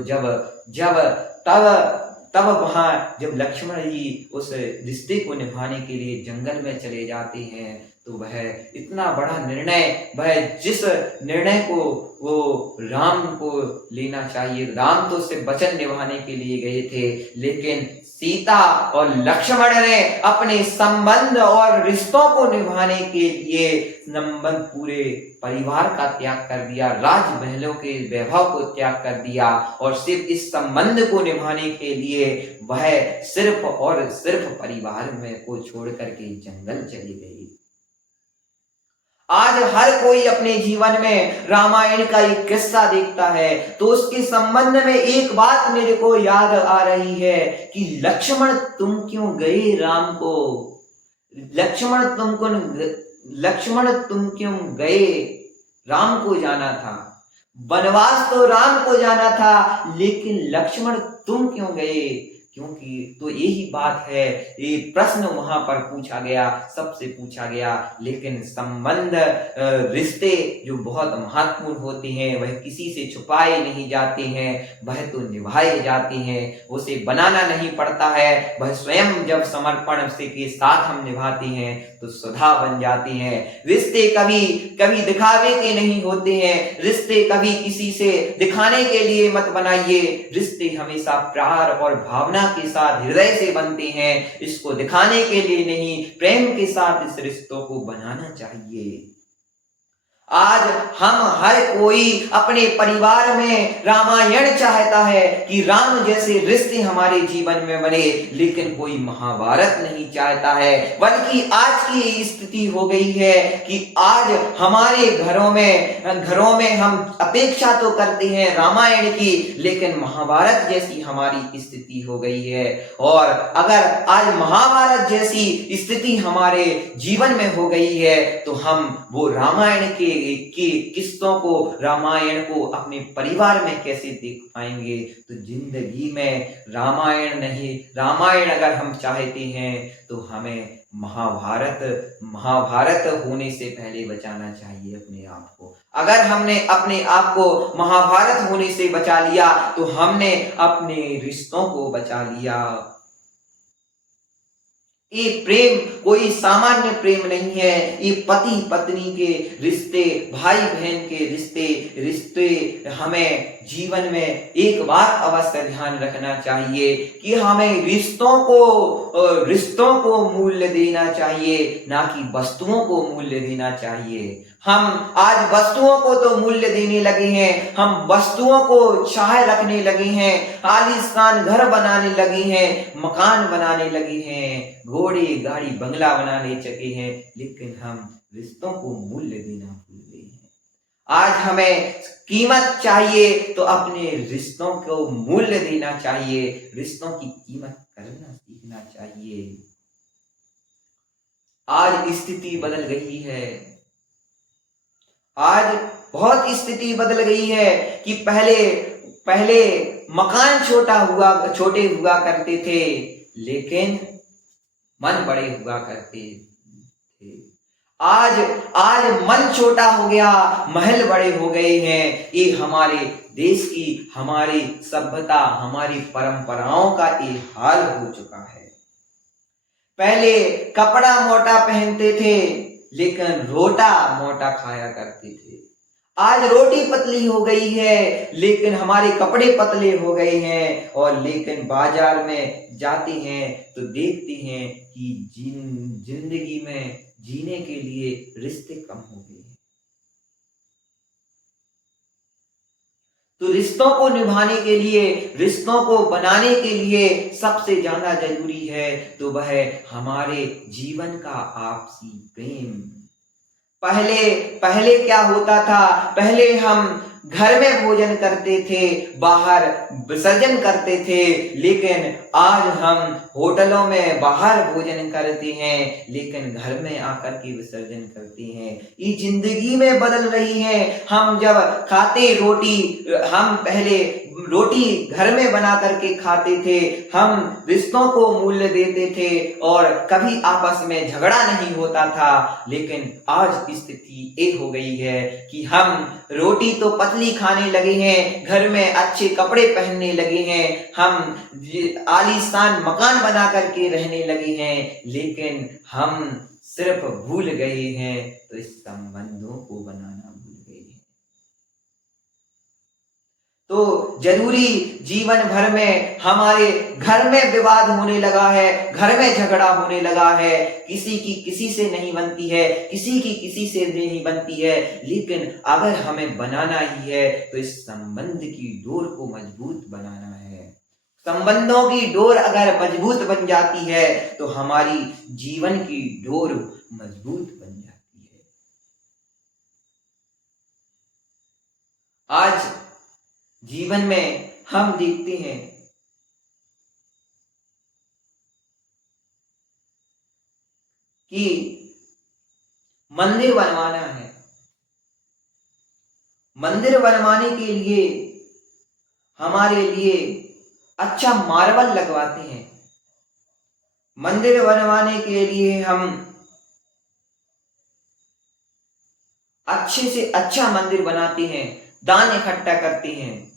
तब वहां जब लक्ष्मण जी उस रिश्ते को निभाने के लिए जंगल में चले जाते हैं, तो वह इतना बड़ा निर्णय, वह जिस निर्णय को वो राम को लेना चाहिए, राम तो उससे वचन निभाने के लिए गए थे, लेकिन सीता और लक्ष्मण ने अपने संबंध और रिश्तों को निभाने के लिए पूरे परिवार का त्याग कर दिया, राजमहलों के वैभव को त्याग कर दिया, और सिर्फ इस संबंध को निभाने के लिए वह सिर्फ और सिर्फ परिवार में को छोड़ करके जंगल चली गई। आज हर कोई अपने जीवन में रामायण का एक किस्सा देखता है तो उसके संबंध में एक बात मेरे को याद आ रही है कि लक्ष्मण तुम क्यों गए राम को, लक्ष्मण तुम क्यों गए, राम को जाना था, वनवास तो राम को जाना था, लेकिन लक्ष्मण तुम क्यों गए? क्योंकि तो यही बात है, ये प्रश्न वहां पर पूछा गया, सबसे पूछा गया, लेकिन संबंध रिश्ते जो बहुत महत्वपूर्ण होते हैं वह किसी से छुपाए नहीं जाते हैं, वह तो निभाए जाते हैं, उसे बनाना नहीं पड़ता है, वह स्वयं जब समर्पण से के साथ हम निभाते हैं तो सुधा बन जाते हैं। रिश्ते कभी दिखावे के नहीं होते हैं, रिश्ते कभी किसी से दिखाने के लिए मत बनाइए, रिश्ते हमेशा प्यार और भावना के साथ हृदय से बनते हैं, इसको दिखाने के लिए नहीं, प्रेम के साथ इस रिश्तों को बनाना चाहिए। आज हम हर कोई अपने परिवार में रामायण चाहता है कि राम जैसे रिश्ते हमारे जीवन में बने, लेकिन कोई महाभारत नहीं चाहता है। बल्कि आज की स्थिति हो गई है कि आज हमारे घरों में हम अपेक्षा तो करते हैं रामायण की, लेकिन महाभारत जैसी हमारी स्थिति हो गई है। और अगर आज महाभारत जैसी स्थिति हमारे जीवन में हो गई है तो हम वो रामायण की किस्तों को, रामायण को अपने परिवार में कैसे देख पाएंगे। तो जिंदगी में रामायण अगर हम चाहते हैं तो हमें महाभारत होने से पहले बचाना चाहिए अपने आप को। अगर हमने अपने आप को महाभारत होने से बचा लिया तो हमने अपने रिश्तों को बचा लिया। ये प्रेम कोई सामान्य प्रेम नहीं है, ये पति पत्नी के रिश्ते, भाई बहन के रिश्ते हमें जीवन में एक बार अवश्य ध्यान रखना चाहिए कि हमें रिश्तों को मूल्य देना चाहिए, ना कि वस्तुओं को मूल्य देना चाहिए। हम आज वस्तुओं को तो मूल्य देने लगे हैं, हम वस्तुओं को चाह रखने लगे हैं, आलीशान घर बनाने लगे हैं, मकान बनाने लगे हैं, घोड़े गाड़ी बंगला बनाने चके हैं, लेकिन हम रिश्तों को मूल्य देना भूल गए हैं। आज हमें कीमत चाहिए तो अपने रिश्तों को मूल्य देना चाहिए, रिश्तों की कीमत करना सीखना चाहिए। आज स्थिति बदल गई है, आज बहुत स्थिति बदल गई है कि पहले मकान छोटे हुआ करते थे, लेकिन मन बड़े हुआ करते थे। आज मन छोटा हो गया, महल बड़े हो गए हैं। ये हमारे देश की, हमारी सभ्यता, हमारी परंपराओं का ये हाल हो चुका है। पहले कपड़ा मोटा पहनते थे, लेकिन रोटा मोटा खाया करते थे। आज रोटी पतली हो गई है, लेकिन हमारे कपड़े पतले हो गए हैं। और लेकिन बाजार में जाते हैं तो देखते हैं कि जिंदगी में जीने के लिए रिश्ते कम हो गए हैं। तो रिश्तों को निभाने के लिए, रिश्तों को बनाने के लिए सबसे ज्यादा जरूरी है तो वह हमारे जीवन का आपसी प्रेम। पहले क्या होता था, पहले हम घर में भोजन करते थे, बाहर विसर्जन करते थे, लेकिन आज हम होटलों में बाहर भोजन करते हैं, लेकिन घर में आकर के विसर्जन करते हैं। ये जिंदगी में बदल रही है। हम जब खाते रोटी, हम पहले रोटी घर में बना करके खाते थे, हम रिश्तों को मूल्य देते थे और कभी आपस में झगड़ा नहीं होता था। लेकिन आज स्थिति ये हो गई है कि हम रोटी तो पतली खाने लगे हैं, घर में अच्छे कपड़े पहनने लगे हैं, हम आलीशान मकान बना करके रहने लगे हैं, लेकिन हम सिर्फ भूल गए हैं तो इस संबंधों को बनाना भूल गए हैं। तो जरूरी जीवन भर में हमारे घर में विवाद होने लगा है, घर में झगड़ा होने लगा है, किसी की किसी से नहीं बनती है, किसी की किसी से नहीं बनती है। लेकिन अगर हमें बनाना ही है तो इस संबंध की डोर को मजबूत बनाना है। संबंधों की डोर अगर मजबूत बन जाती है तो हमारी जीवन की डोर मजबूत बन जाती है। आज जीवन में हम देखते हैं कि मंदिर बनवाना है, मंदिर बनवाने के लिए हमारे लिए अच्छा मार्बल लगवाते हैं, मंदिर बनवाने के लिए हम अच्छे से अच्छा मंदिर बनाते हैं, दान इकट्ठा करते हैं।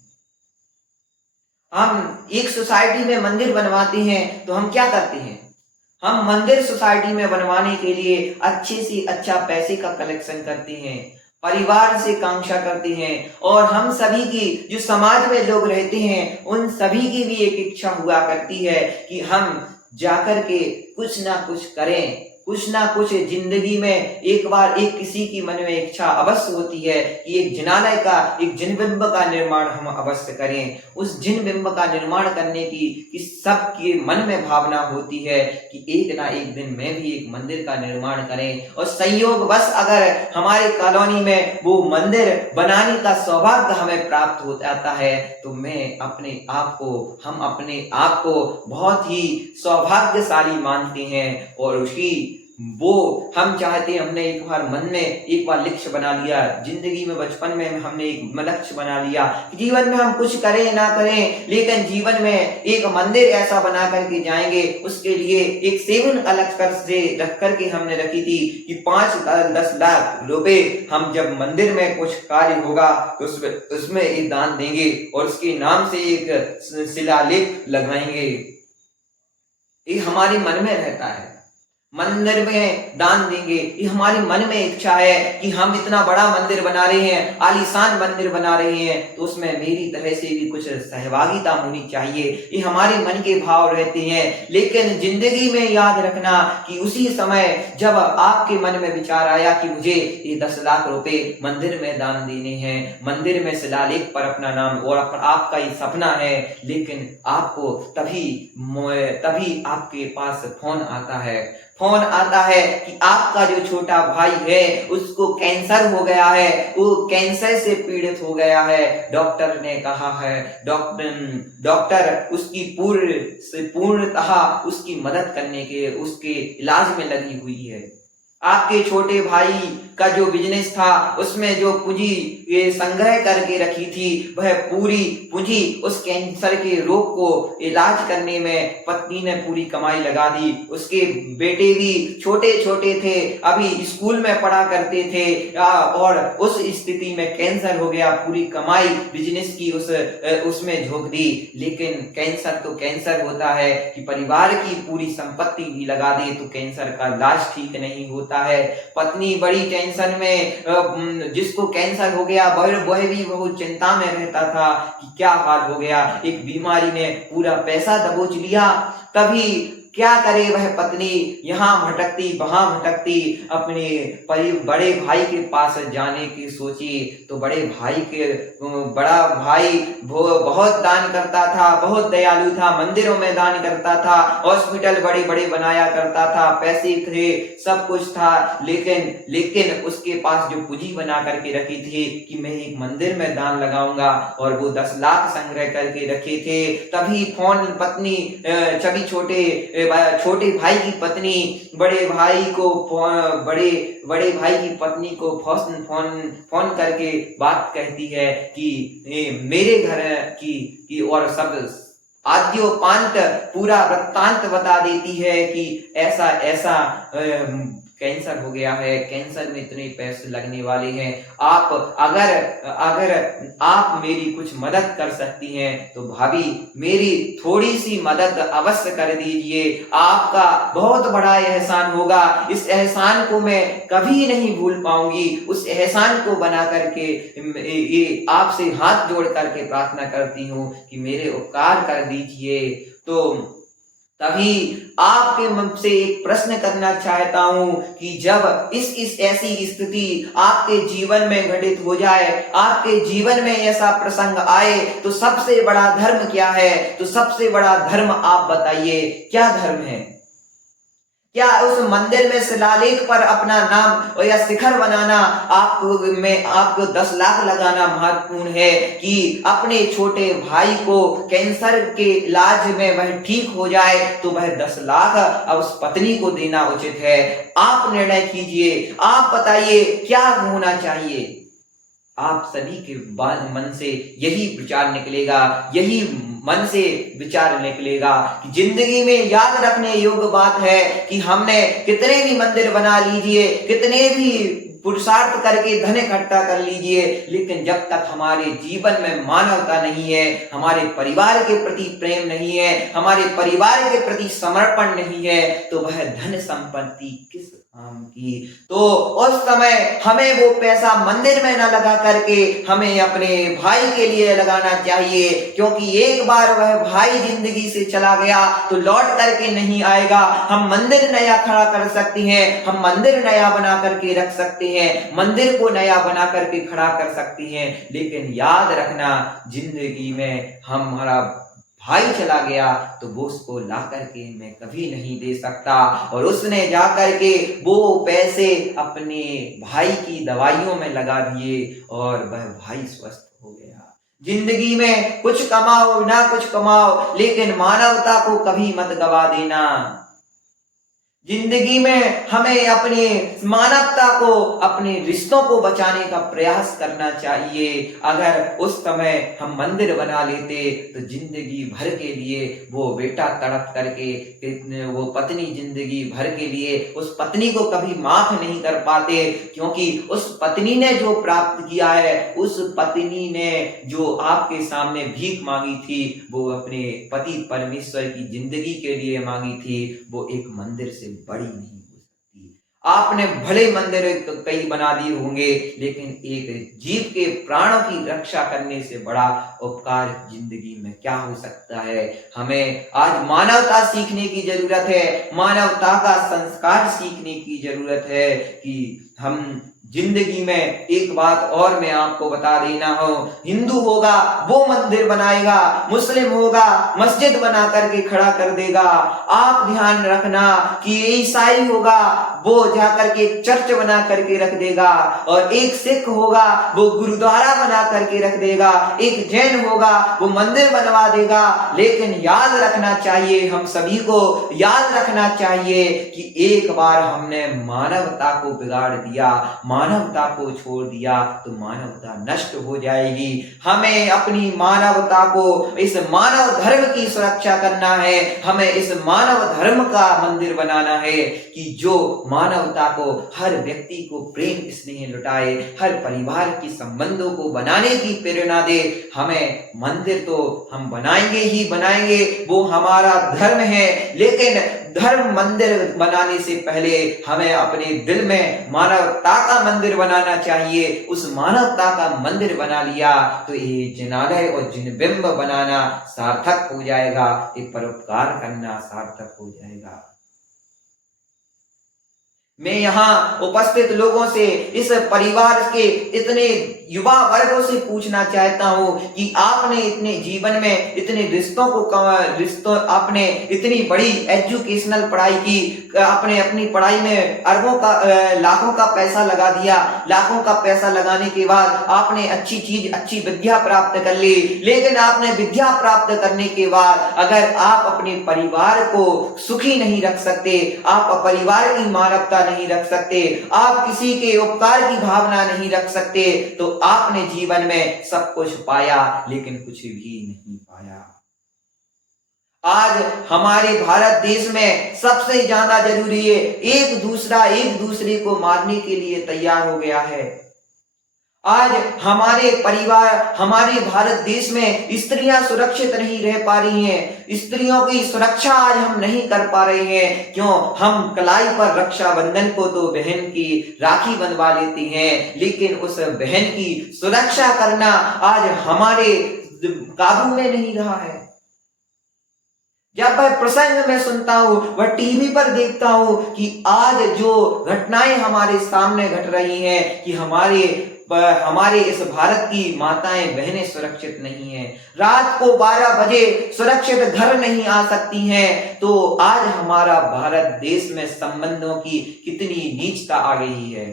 हम एक सोसाइटी में मंदिर बनवाते हैं तो हम क्या करते हैं, हम मंदिर सोसाइटी में बनवाने के लिए अच्छे से अच्छा पैसे का कलेक्शन करते हैं, परिवार से कांक्षा करते हैं, और हम सभी की जो समाज में लोग रहते हैं उन सभी की भी एक इच्छा हुआ करती है कि हम जाकर के कुछ ना कुछ करें, कुछ ना कुछ जिंदगी में एक बार एक किसी की मन में इच्छा अवश्य होती है कि एक जिनालय का, एक जिन बिंब का निर्माण हम अवश्य करें। उस जिन बिंब का निर्माण करने की सबके मन में भावना होती है कि एक ना एक दिन मैं भी एक मंदिर का निर्माण करें। और संयोग बस अगर हमारे कॉलोनी में वो मंदिर बनाने का सौभाग्य हमें प्राप्त हो जाता है तो हम अपने आप को बहुत ही सौभाग्यशाली मानते हैं। और उसकी वो हम चाहते हैं, हमने एक बार मन में एक बार लक्ष्य बना लिया, जिंदगी में बचपन में हमने एक लक्ष्य बना लिया कि जीवन में हम कुछ करें ना करें लेकिन जीवन में एक मंदिर ऐसा बना करके जाएंगे। उसके लिए एक सेवन अलग कर से रख करके हमने रखी थी कि 5-10 लाख रुपए हम जब मंदिर में कुछ कार्य होगा तो उसमें एक दान देंगे और उसके नाम से एक शिलालेख लगाएंगे। ये हमारे मन में रहता है, मंदिर में दान देंगे। ये हमारी मन में इच्छा है कि हम इतना बड़ा मंदिर बना रहे हैं, आलीशान मंदिर बना रहे हैं तो उसमें मेरी तरह से भी कुछ सहभागिता होनी चाहिए। ये हमारे मन के भाव रहते हैं। लेकिन जिंदगी में याद रखना कि उसी समय जब आपके मन में विचार आया कि मुझे ये 10 लाख रुपए मंदिर में दान देने हैं, मंदिर में शिलालेख पर अपना नाम, और आपका ये सपना है, लेकिन आपको तभी आपके पास फोन आता है कि आपका जो छोटा भाई है उसको कैंसर हो गया है, वो कैंसर से पीड़ित हो गया है। डॉक्टर ने कहा है, डॉक्टर उसकी पूर्णतः उसकी मदद करने के, उसके इलाज में लगी हुई है। आपके छोटे भाई का जो बिजनेस था उसमें जो पूंजी संग्रह करके रखी थी वह पूरी पूंजी उस कैंसर के रोग को इलाज करने में पत्नी ने पूरी कमाई लगा दी। उसके बेटे भी छोटे छोटे थे, अभी स्कूल में पढ़ा करते थे और उस स्थिति में कैंसर हो गया। पूरी कमाई बिजनेस की उसमें झोंक दी। लेकिन कैंसर तो कैंसर होता है कि परिवार की पूरी संपत्ति भी लगा दे तो कैंसर का इलाज ठीक नहीं होता है। पत्नी बड़ी टेंशन में, जिसको कैंसर हो गया वह भी बहुत चिंता में रहता था कि क्या हाल हो गया। एक बीमारी ने पूरा पैसा दबोच लिया। तभी क्या करे वह पत्नी, यहाँ भटकती वहां भटकती, अपने बड़े भाई के पास जाने की सोची तो बड़ा भाई बहुत दान करता था, बहुत दयालु था, मंदिरों में दान करता था, हॉस्पिटल बड़े बड़े बनाया करता था, पैसे थे, सब कुछ था। लेकिन उसके पास जो पूंजी बना करके रखी थी कि मैं एक मंदिर में दान लगाऊंगा और वो 10 लाख संग्रह करके रखे थे, तभी पत्नी सभी छोटे भाई की पत्नी बड़े भाई की पत्नी को फोन करके बात कहती है कि मेरे घर की और सब आद्योपांत पूरा वृत्तांत बता देती है कि ऐसा कैंसर हो गया है, कैंसर में इतने पैसे लगने वाले हैं। आप अगर आप मेरी कुछ मदद कर सकती हैं तो भाभी मेरी थोड़ी सी मदद अवश्य कर दीजिए, आपका बहुत बड़ा एहसान होगा। इस एहसान को मैं कभी नहीं भूल पाऊंगी। उस एहसान को बना करके ये आपसे हाथ जोड़ करके प्रार्थना करती हूँ कि मेरे उपकार कर दीजिए। तो तभी आपके मन से एक प्रश्न करना चाहता हूं कि जब इस ऐसी स्थिति आपके जीवन में घटित हो जाए, आपके जीवन में ऐसा प्रसंग आए तो सबसे बड़ा धर्म क्या है? तो सबसे बड़ा धर्म आप बताइए, क्या धर्म है? क्या उस मंदिर में शिलालेख पर अपना नाम या शिखर बनाना आपको 10 लाख लगाना महत्वपूर्ण है कि अपने छोटे भाई को कैंसर के इलाज में वह ठीक हो जाए तो वह 10 लाख उस पत्नी को देना उचित है? आप निर्णय कीजिए, आप बताइए क्या होना चाहिए। आप सभी के मन से यही विचार निकलेगा, यही मन से विचार निकलेगा कि जिंदगी में याद रखने योग्य बात है कि हमने कितने भी मंदिर बना लीजिए, कितने भी पुरुषार्थ करके धन इकट्ठा कर लीजिए, लेकिन जब तक हमारे जीवन में मानवता नहीं है, हमारे परिवार के प्रति प्रेम नहीं है, हमारे परिवार के प्रति समर्पण नहीं है, तो वह धन संपत्ति किस काम की। तो उस समय हमें वो पैसा मंदिर में न लगा करके हमें अपने भाई के लिए लगाना चाहिए, क्योंकि एक बार वह भाई जिंदगी से चला गया तो लौट करके नहीं आएगा। हम मंदिर नया खड़ा कर सकते हैं, हम मंदिर नया बना करके रख सकते हैं, मंदिर को नया बना करके खड़ा कर सकते हैं, लेकिन याद रखना जिंदगी में हमारा भाई चला गया तो वो उसको ला करके मैं कभी नहीं दे सकता। और उसने जा करके वो पैसे अपने भाई की दवाइयों में लगा दिए और वह भाई स्वस्थ हो गया। जिंदगी में कुछ कमाओ ना कुछ कमाओ, लेकिन मानवता को कभी मत गवा देना। जिंदगी में हमें अपने मानवता को, अपने रिश्तों को बचाने का प्रयास करना चाहिए। अगर उस समय हम मंदिर बना लेते तो जिंदगी भर के लिए वो बेटा तड़प करके, वो पत्नी जिंदगी भर के लिए उस पत्नी को कभी माफ नहीं कर पाते, क्योंकि उस पत्नी ने जो प्राप्त किया है, उस पत्नी ने जो आपके सामने भीख मांगी थी, वो अपने पति परमेश्वर की जिंदगी के लिए मांगी थी, वो एक मंदिर से बड़ी नहीं हो सकती। आपने भले मंदिर कई बना दिए होंगे, लेकिन एक जीव के प्राणों की रक्षा करने से बड़ा उपकार जिंदगी में क्या हो सकता है। हमें आज मानवता सीखने की जरूरत है, मानवता का संस्कार सीखने की जरूरत है कि हम जिंदगी में एक बात और मैं आपको बता देना हो, हिंदू होगा वो मंदिर बनाएगा, मुस्लिम होगा मस्जिद बना करके खड़ा कर देगा। आप ध्यान रखना कि ईसाई होगा वो जाकर के चर्च बना करके रख देगा, और एक सिख होगा वो गुरुद्वारा बना करके रख देगा, एक जैन होगा वो मंदिर बनवा देगा। लेकिन याद रखना चाहिए, हम सभी को याद रखना चाहिए कि एक बार हमने मानवता को बिगाड़ दिया, मानवता को छोड़ दिया तो मानवता नष्ट हो जाएगी। हमें अपनी मानवता को, इस मानव धर्म की सुरक्षा करना है, हमें इस मानव धर्म का मंदिर बनाना है कि जो मानवता को, हर व्यक्ति को प्रेम स्नेह लुटाए, हर परिवार की संबंधों को बनाने की प्रेरणा दे। हमें मंदिर तो हम बनाएंगे ही बनाएंगे, वो हमारा धर्म है, लेकिन धर्म मंदिर बनाने से पहले हमें अपने दिल में मानवता का मंदिर बनाना चाहिए। उस मानवता का मंदिर बना लिया तो ये जिनालय और जिनबिंब बनाना सार्थक हो जाएगा, ये परोपकार करना सार्थक हो जाएगा। मैं यहाँ उपस्थित लोगों से, इस परिवार के इतने युवा वर्गों से पूछना चाहता हूँ कि आपने इतने जीवन में इतने रिश्तों आपने इतनी बड़ी एजुकेशनल पढ़ाई की, आपने अपनी पढ़ाई में अरबों का लाखों का पैसा लगा दिया, लाखों का पैसा लगाने के बाद आपने अच्छी चीज, अच्छी विद्या प्राप्त कर ली, लेकिन आपने विद्या प्राप्त करने के बाद अगर आप अपने परिवार को सुखी नहीं रख सकते, आप परिवार की मानवता नहीं रख सकते, आप किसी के उपकार की भावना नहीं रख सकते, तो आपने जीवन में सब कुछ पाया लेकिन कुछ भी नहीं पाया। आज हमारे भारत देश में सबसे ज्यादा जरूरी है, एक दूसरे को मारने के लिए तैयार हो गया है। आज हमारे परिवार, हमारे भारत देश में स्त्रियां सुरक्षित नहीं रह पा रही हैं, स्त्रियों की सुरक्षा आज हम नहीं कर पा रहे हैं। क्यों? हम कलाई पर रक्षाबंधन को तो बहन की राखी बंधवा लेती हैं, लेकिन उस बहन की सुरक्षा करना आज हमारे काबू में नहीं रहा है। जब वह प्रसंग में सुनता हूं, वह टीवी पर देखता हूं कि आज जो घटनाएं हमारे सामने घट रही हैं कि हमारे इस भारत की माताएं बहनें सुरक्षित नहीं हैं, रात को 12 बजे सुरक्षित घर नहीं आ सकती हैं, तो आज हमारा भारत देश में संबंधों की कितनी नीचता आ गई है।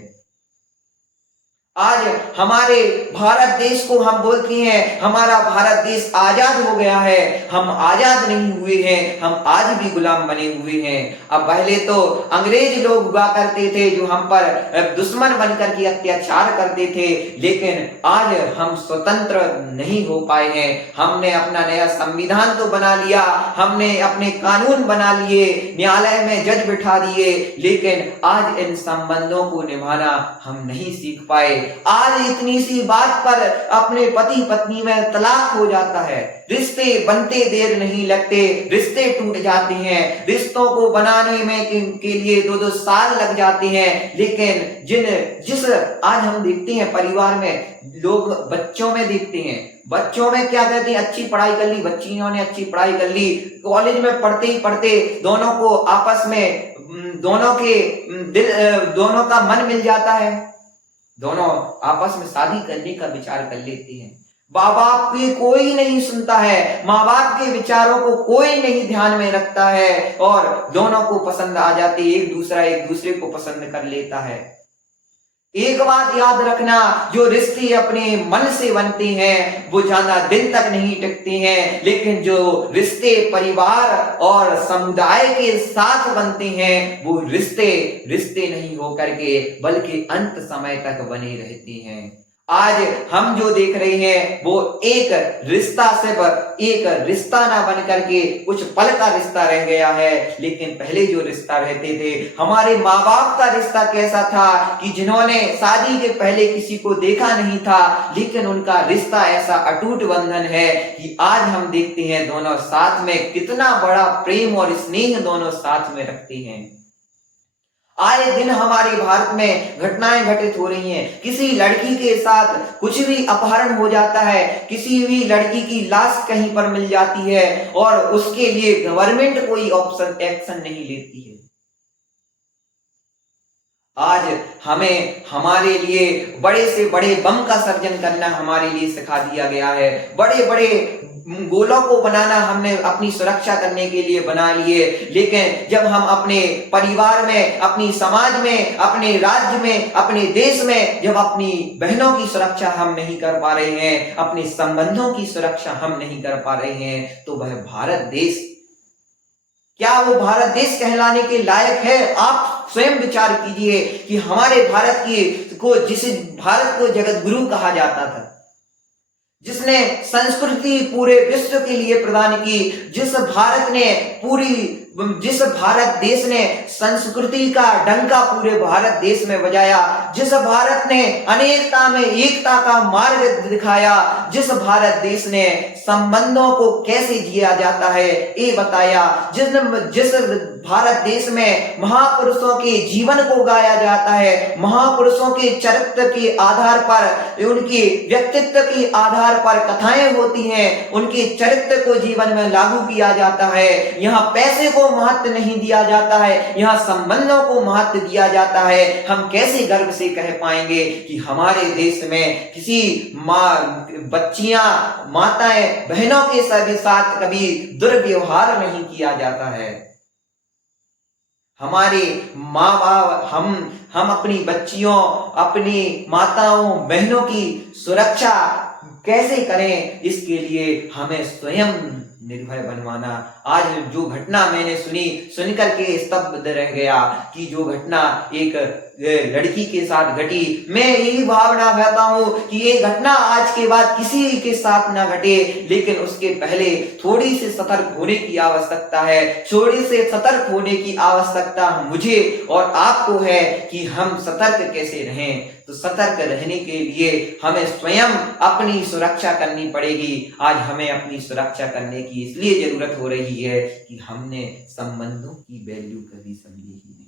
आज हमारे भारत देश को हम बोलते हैं हमारा भारत देश आजाद हो गया है, हम आजाद नहीं हुए हैं, हम आज भी गुलाम बने हुए हैं। अब पहले तो अंग्रेज लोग हुआ करते थे जो हम पर दुश्मन बनकर के अत्याचार करते थे, लेकिन आज हम स्वतंत्र नहीं हो पाए हैं। हमने अपना नया संविधान तो बना लिया, हमने अपने कानून बना लिए, न्यायालय में जज बिठा दिए, लेकिन आज इन संबंधों को निभाना हम नहीं सीख पाए। आज इतनी सी बात पर अपने पति पत्नी में तलाक हो जाता है, रिश्ते बनते देर नहीं लगते, रिश्ते टूट जाते हैं, रिश्तों को बनाने में के लिए 2-2 साल लग जाते हैं। लेकिन जिस आज हम देखते हैं परिवार में लोग बच्चों में देखते हैं, बच्चों में क्या कहते हैं, अच्छी पढ़ाई कर ली, बच्चियों ने अच्छी पढ़ाई कर ली, कॉलेज में पढ़ते ही पढ़ते दोनों को आपस में दोनों का मन मिल जाता है, दोनों आपस में शादी करने का विचार कर लेते हैं। माँ बाप की कोई नहीं सुनता है, माँ बाप के विचारों को कोई नहीं ध्यान में रखता है और दोनों को पसंद आ जाती है, एक दूसरे को पसंद कर लेता है। एक बात याद रखना, जो रिश्ते अपने मन से बनते हैं वो ज्यादा दिन तक नहीं टिकते हैं, लेकिन जो रिश्ते परिवार और समुदाय के साथ बनते हैं वो रिश्ते नहीं होकर के बल्कि अंत समय तक बने रहते हैं। आज हम जो देख रहे हैं वो एक रिश्ता सिर्फ एक रिश्ता ना बन करके कुछ पल का रिश्ता रह गया है, लेकिन पहले जो रिश्ता रहते थे, हमारे माँ बाप का रिश्ता कैसा था कि जिन्होंने शादी के पहले किसी को देखा नहीं था, लेकिन उनका रिश्ता ऐसा अटूट बंधन है कि आज हम देखते हैं दोनों साथ में कितना बड़ा प्रेम और स्नेह दोनों साथ में रखते हैं। आए दिन हमारे भारत में घटनाएं घटित हो रही हैं, किसी लड़की के साथ कुछ भी अपहरण हो जाता है, किसी भी लड़की की लाश कहीं पर मिल जाती है और उसके लिए गवर्नमेंट कोई एक्शन नहीं लेती है। आज हमें हमारे लिए बड़े से बड़े बम का सर्जन करना हमारे लिए सिखा दिया गया है, बड़े बड़े गोलों को बनाना हमने अपनी सुरक्षा करने के लिए बना लिए, लेकिन जब हम अपने परिवार में, अपनी समाज में, अपने राज्य में, अपने देश में जब अपनी बहनों की सुरक्षा हम नहीं कर पा रहे हैं, अपने संबंधों की सुरक्षा हम नहीं कर पा रहे हैं, तो वह भारत देश, क्या वो भारत देश कहलाने के लायक है? आप स्वयं विचार कीजिए कि हमारे भारत जिस भारत को जगत गुरु कहा जाता था, जिसने संस्कृति पूरे विश्व के लिए प्रदान की, जिस भारत देश ने संस्कृति का डंका पूरे भारत देश में बजाया, जिस भारत ने अनेकता में एकता का मार्ग दिखाया, जिस भारत देश ने संबंधों को कैसे जिया जाता है ये बताया, जिस भारत देश में महापुरुषों के जीवन को गाया जाता है, महापुरुषों के चरित्र के आधार पर, उनके व्यक्तित्व के आधार पर कथाएं होती हैं, उनके चरित्र को जीवन में लागू किया जाता है। यहाँ पैसे को महत्व नहीं दिया जाता है, यहाँ संबंधों को महत्व दिया जाता है। हम कैसे गर्व से कह पाएंगे कि हमारे देश में किसी बच्चियां, माताएं, बहनों के साथ कभी दुर्व्यवहार नहीं किया जाता है। हमारे माँ बाप, हम अपनी बच्चियों, अपनी माताओं, बहनों की सुरक्षा कैसे करें, इसके लिए हमें स्वयं निर्भय बनवाना। आज जो घटना मैंने सुन करके स्तब्ध रह गया कि जो घटना एक लड़की के साथ घटी, मैं यही भावना करता हूं कि ये घटना आज के बाद किसी के साथ ना घटे, लेकिन उसके पहले थोड़ी सी सतर्क होने की आवश्यकता है। थोड़ी से सतर्क होने की आवश्यकता मुझे और आपको है कि हम सतर्क कैसे रहें। तो सतर्क रहने के लिए हमें स्वयं अपनी सुरक्षा करनी पड़ेगी। आज हमें अपनी सुरक्षा करने की इसलिए जरूरत हो रही है कि हमने संबंधों की वैल्यू कभी समझी ही नहीं।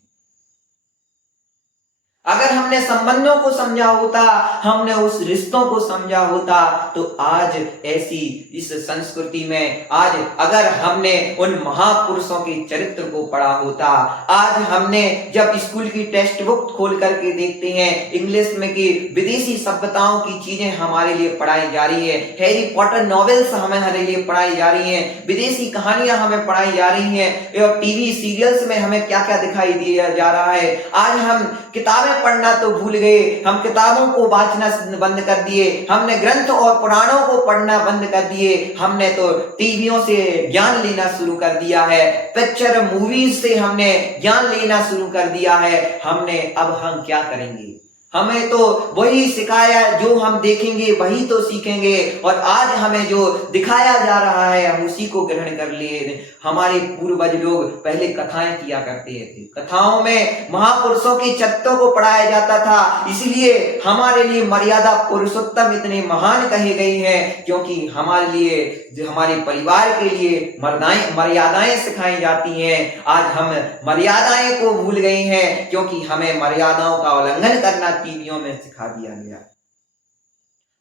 अगर हमने संबंधों को समझा होता, हमने उस रिश्तों को समझा होता, तो आज ऐसी इस संस्कृति में, आज अगर हमने उन महापुरुषों के चरित्र को पढ़ा होता, आज हमने जब स्कूल की टेक्स्ट बुक खोल करके देखते हैं, इंग्लिश में की विदेशी सभ्यताओं की चीजें हमारे लिए पढ़ाई जा रही है, हैरी पॉटर नॉवेल्स हमारे लिए पढ़ाई जा रही हैं, विदेशी कहानियां हमें पढ़ाई जा रही हैं, और टीवी सीरियल्स में हमें क्या क्या दिखाई दिया जा रहा है। आज हम किताबें पढ़ना तो भूल गए, हम किताबों को वाचना बंद कर दिए, हमने ग्रंथ और पुराणों को पढ़ना बंद कर दिए, हमने तो टीवियों से ज्ञान लेना शुरू कर दिया है, पिक्चर मूवीज से हमने ज्ञान लेना शुरू कर दिया है। अब हम क्या करेंगे? हमें तो वही सिखाया, जो हम देखेंगे वही तो सीखेंगे, और आज हमें जो दिखाया जा रहा है हम उसी को ग्रहण कर लिए। हमारे पूर्वज लोग पहले कथाएं किया करते थे, कथाओं में महापुरुषों के चरित्रों को पढ़ाया जाता था, इसलिए हमारे लिए मर्यादा पुरुषोत्तम इतने महान कहे गए हैं, क्योंकि हमारे लिए, जो हमारे परिवार के लिए मर्यादाएं सिखाई जाती हैं। आज हम मर्यादाएं को भूल गए हैं, क्योंकि हमें मर्यादाओं का उल्लंघन करना टीवियों में सिखा दिया गया।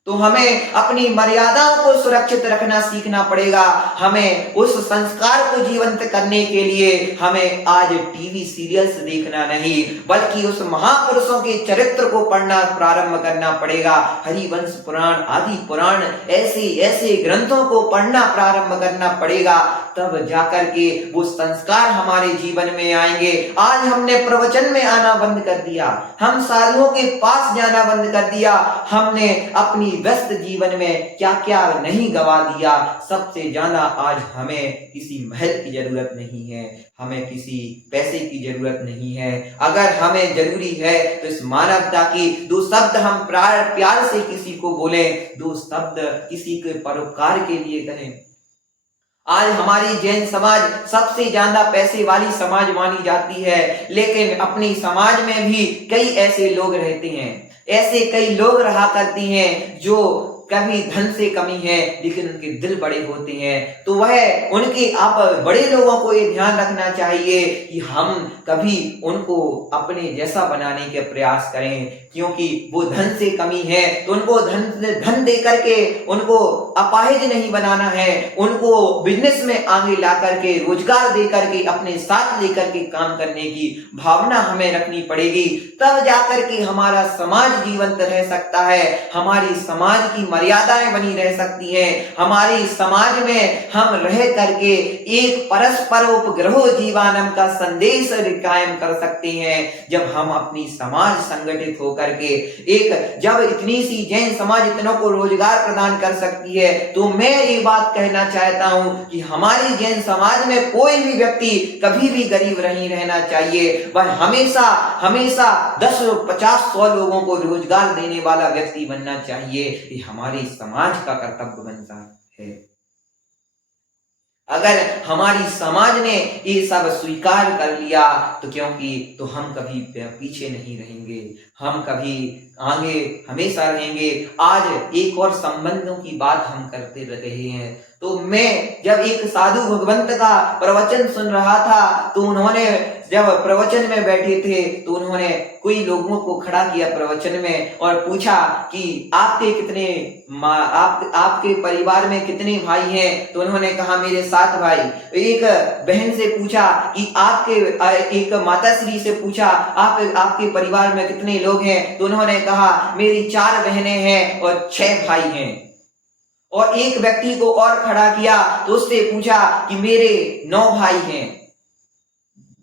तो हमें अपनी मर्यादाओं को सुरक्षित रखना सीखना पड़ेगा। हमें उस संस्कार को जीवंत करने के लिए हमें आज टीवी सीरियल्स देखना नहीं, बल्कि उस महापुरुषों के चरित्र को पढ़ना प्रारंभ करना पड़ेगा। हरिवंश पुराण आदि पुराण ऐसे ऐसे ग्रंथों को पढ़ना प्रारंभ करना पड़ेगा, तब जाकर के वो संस्कार हमारे जीवन में आएंगे। आज हमने प्रवचन में आना बंद कर दिया, हम साधुओं के पास जाना बंद कर दिया, हमने अपनी व्यस्त जीवन में क्या क्या नहीं गवा दिया। सबसे ज्यादा आज हमें किसी महल की जरूरत नहीं है, हमें किसी पैसे की जरूरत नहीं है। अगर हमें जरूरी है तो इस मानवता की दो शब्द हम प्यार से किसी को बोलें, दो शब्द किसी के परोपकार के लिए कहें। आज हमारी जैन समाज सबसे ज्यादा पैसे वाली समाज मानी जाती है, लेकिन अपनी समाज में भी कई ऐसे लोग रहते हैं, ऐसे कई लोग रहा करते हैं जो कभी धन से कमी है लेकिन उनके दिल बड़े होते हैं। तो वह उनके आप बड़े लोगों को ये ध्यान रखना चाहिए कि हम कभी उनको अपने जैसा बनाने के प्रयास करें, क्योंकि वो धन से कमी है तो उनको धन दे करके उनको अपाहिज नहीं बनाना है, उनको बिजनेस में आगे ला करके रोजगार दे करके अपने साथ लेकर के काम करने की भावना हमें रखनी पड़ेगी। तब जाकर के हमारा समाज जीवंत रह सकता है, हमारी समाज की मर्यादाएं बनी रह सकती हैं, हमारी समाज में हम रह करके एक परस्पर उपग्रहो जीवानम का संदेश कायम कर सकते हैं। जब हम अपनी समाज संगठित होकर के जब इतनी सी जैन समाज इतनों को रोजगार प्रदान कर सकती है, तो मैं ये बात कहना चाहता हूं कि हमारी जैन समाज में कोई भी व्यक्ति कभी भी गरीब नहीं रहना चाहिए। वह हमेशा हमेशा 10, 50, 100 लोगों को रोजगार देने वाला व्यक्ति बनना चाहिए। ये हमारे समाज का कर्तव्य बनता है। अगर हमारी समाज ने ये सब स्वीकार कर लिया तो हम कभी पीछे नहीं रहेंगे, हम कभी आगे हमेशा रहेंगे। आज एक और संबंधों की बात हम करते रहे हैं, तो मैं जब एक साधु भगवंत का प्रवचन सुन रहा था, तो उन्होंने जब प्रवचन में बैठे थे तो उन्होंने कोई लोगों को खड़ा किया प्रवचन में और पूछा कि आपके परिवार में कितने भाई हैं? तो उन्होंने कहा मेरे 7 भाई। एक बहन से पूछा कि एक माताश्री से पूछा आपके परिवार में कितने लोग हैं? तो उन्होंने कहा मेरी 4 बहनें हैं और 6 भाई हैं। और एक व्यक्ति को और खड़ा किया तो उससे पूछा कि मेरे 9 भाई हैं,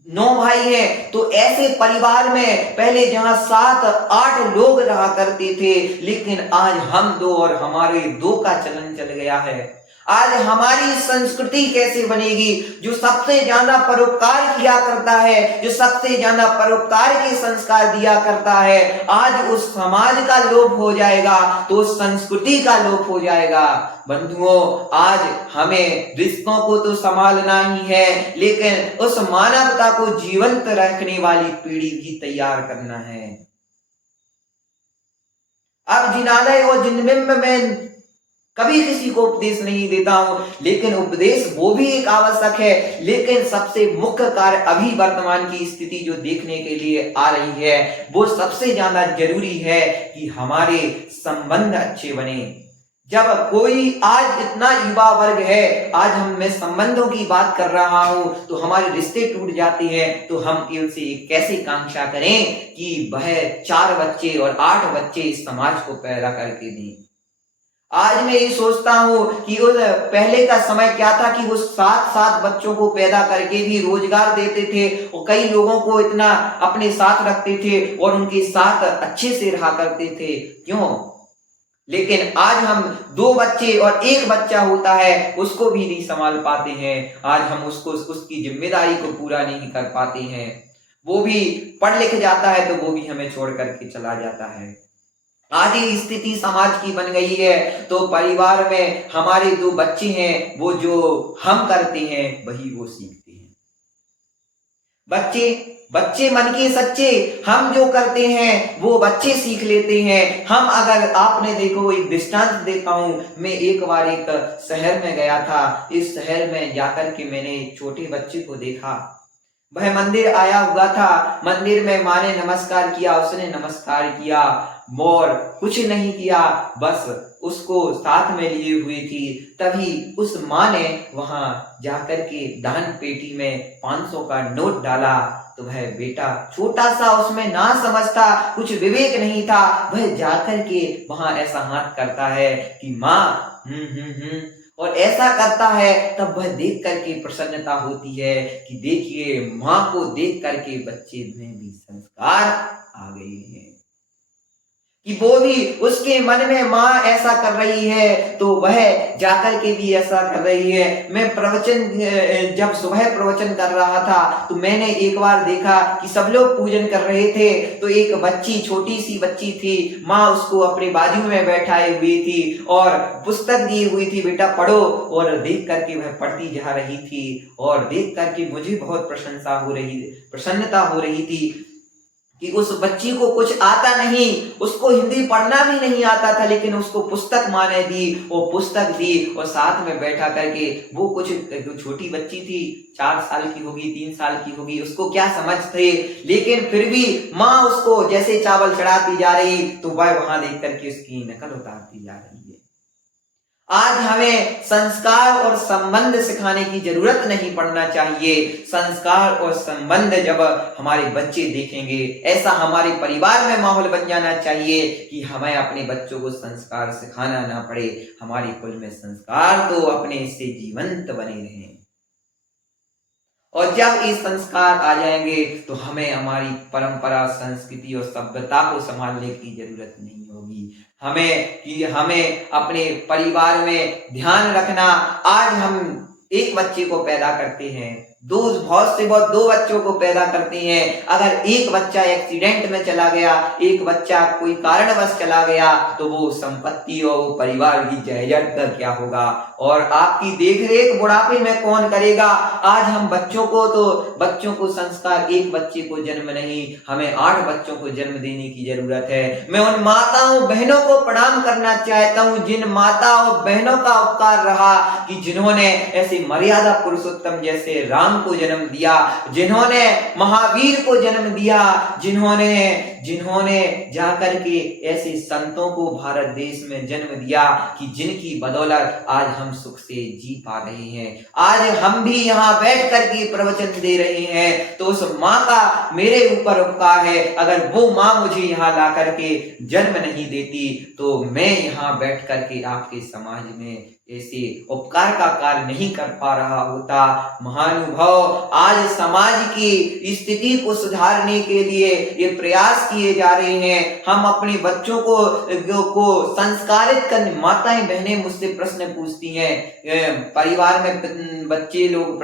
9 भाई हैं। तो ऐसे परिवार में पहले जहां 7-8 लोग रहा करते थे, लेकिन आज हम 2 और हमारे 2 का चलन चल गया है। आज हमारी संस्कृति कैसे बनेगी? जो सबसे ज्यादा परोपकार किया करता है, जो सबसे ज्यादा परोपकार के संस्कार दिया करता है, आज उस समाज का लोप हो जाएगा तो उस संस्कृति का लोप हो जाएगा। बंधुओं, आज हमें रिश्तों को तो संभालना ही है, लेकिन उस मानवता को जीवंत रखने वाली पीढ़ी भी तैयार करना है। अब जिनालय और जिनबिंब में कभी किसी को उपदेश नहीं देता हूं, लेकिन उपदेश वो भी एक आवश्यक है। लेकिन सबसे मुख्य कार्य अभी वर्तमान की स्थिति जो देखने के लिए आ रही है, वो सबसे ज्यादा जरूरी है कि हमारे संबंध अच्छे बने। जब कोई आज इतना युवा वर्ग है, आज मैं संबंधों की बात कर रहा हूं, तो हमारे रिश्ते टूट जाते हैं, तो हम इनसे कैसे कांक्षा करें कि वह 4 बच्चे और 8 बच्चे इस समाज को पैदा करके दें। आज मैं ये सोचता हूं कि उस पहले का समय क्या था कि वो 7-7 बच्चों को पैदा करके भी रोजगार देते थे और कई लोगों को इतना अपने साथ रखते थे और उनके साथ अच्छे से रहा करते थे। क्यों? लेकिन आज हम 2 बच्चे और 1 बच्चा होता है उसको भी नहीं संभाल पाते हैं। आज हम उसकी जिम्मेदारी को पूरा नहीं कर पाते हैं। वो भी पढ़ लिख जाता है तो वो भी हमें छोड़ करके चला जाता है। आज ये स्थिति समाज की बन गई है। तो परिवार में हमारे दो बच्चे हैं, वो जो हम करते हैं वही वो सीखते हैं। बच्चे बच्चे मन के सच्चे, हम जो करते हैं वो बच्चे सीख लेते हैं। हम अगर आपने देखो, एक दृष्टांत देता हूं। मैं एक बार एक शहर में गया था। इस शहर में जाकर के मैंने एक छोटे बच्चे को देखा। वह मंदिर आया हुआ था। मंदिर में माँ ने नमस्कार किया, उसने नमस्कार किया और कुछ नहीं किया, बस उसको साथ में लिए हुई थी। तभी उस माँ ने वहां जाकर के दान पेटी में 500 का नोट डाला। तो वह बेटा छोटा सा, उसमें ना समझता, कुछ विवेक नहीं था, वह जाकर के वहां ऐसा हाथ करता है कि माँ और ऐसा करता है। तब वह देख करके प्रसन्नता होती है कि देखिए, माँ को देख करके बच्चे में भी संस्कार आ गए हैं, कि वो भी उसके मन में माँ ऐसा कर रही है तो वह जाकर के भी ऐसा कर रही है। मैं जब सुबह प्रवचन कर रहा था तो मैंने एक बार देखा कि सब लोग पूजन कर रहे थे। तो एक बच्ची, छोटी सी बच्ची थी, माँ उसको अपने बाजू में बैठाई हुई थी और पुस्तक दी हुई थी, बेटा पढ़ो। और देख करके वह पढ़ती जा रही थी और देख करके मुझे बहुत प्रसन्नता हो रही थी कि उस बच्ची को कुछ आता नहीं, उसको हिंदी पढ़ना भी नहीं आता था, लेकिन उसको पुस्तक माँ ने दी, वो पुस्तक दी और साथ में बैठा करके वो कुछ, छोटी बच्ची थी, 4 साल की होगी, 3 साल की होगी, उसको क्या समझ थे, लेकिन फिर भी माँ उसको जैसे चावल चढ़ाती जा रही तो वह वहां देख करके उसकी नकल उतारती जा रही है। आज हमें संस्कार और संबंध सिखाने की जरूरत नहीं पड़ना चाहिए। संस्कार और संबंध जब हमारे बच्चे देखेंगे, ऐसा हमारे परिवार में माहौल बन जाना चाहिए कि हमें अपने बच्चों को संस्कार सिखाना ना पड़े। हमारे कुल में संस्कार तो अपने से जीवंत बने रहें। और जब ये संस्कार आ जाएंगे तो हमें हमारी परंपरा, संस्कृति और सभ्यता को संभालने की जरूरत नहीं होगी। हमें अपने परिवार में ध्यान रखना। आज हम एक बच्चे को पैदा करते हैं, बहुत दो बच्चों को पैदा करते हैं। अगर एक बच्चा एक्सीडेंट में चला गया, एक बच्चा कोई कारणवश चला गया, तो वो संपत्ति और वो परिवार की जायदाद का क्या होगा? और आपकी देखरेख बुढ़ापे में कौन करेगा? आज हम बच्चों को संस्कार, एक बच्चे को जन्म नहीं, हमें 8 बच्चों को जन्म देने की जरूरत है। मैं उन माताओं बहनों को प्रणाम करना चाहता हूं, जिन माताओं बहनों का उपकार रहा कि जिन्होंने ऐसे मर्यादा पुरुषोत्तम जैसे राम को जन्म दिया, जिन्होंने महावीर को जन्म दिया, जिन्होंने जाकर के ऐसे संतों को भारत देश में जन्म दिया कि जिनकी बदौलत आज हम सुख से जी पा रहे हैं। आज हम भी यहाँ बैठ करके प्रवचन दे रहे हैं तो उस माँ का मेरे ऊपर उपकार है। अगर वो माँ मुझे यहाँ ला करके जन्म नहीं देती तो मैं यहाँ बैठ करके आपके समाज में ऐसे उपकार का कार्य नहीं कर पा रहा होता। महानुभाव, आज समाज की स्थिति को सुधारने के लिए ये प्रयास किए जा रहे हैं। हम अपने बच्चों को संस्कारित करने, माताएं बहनें मुझसे प्रश्न पूछती हैं, परिवार में बच्चे लोग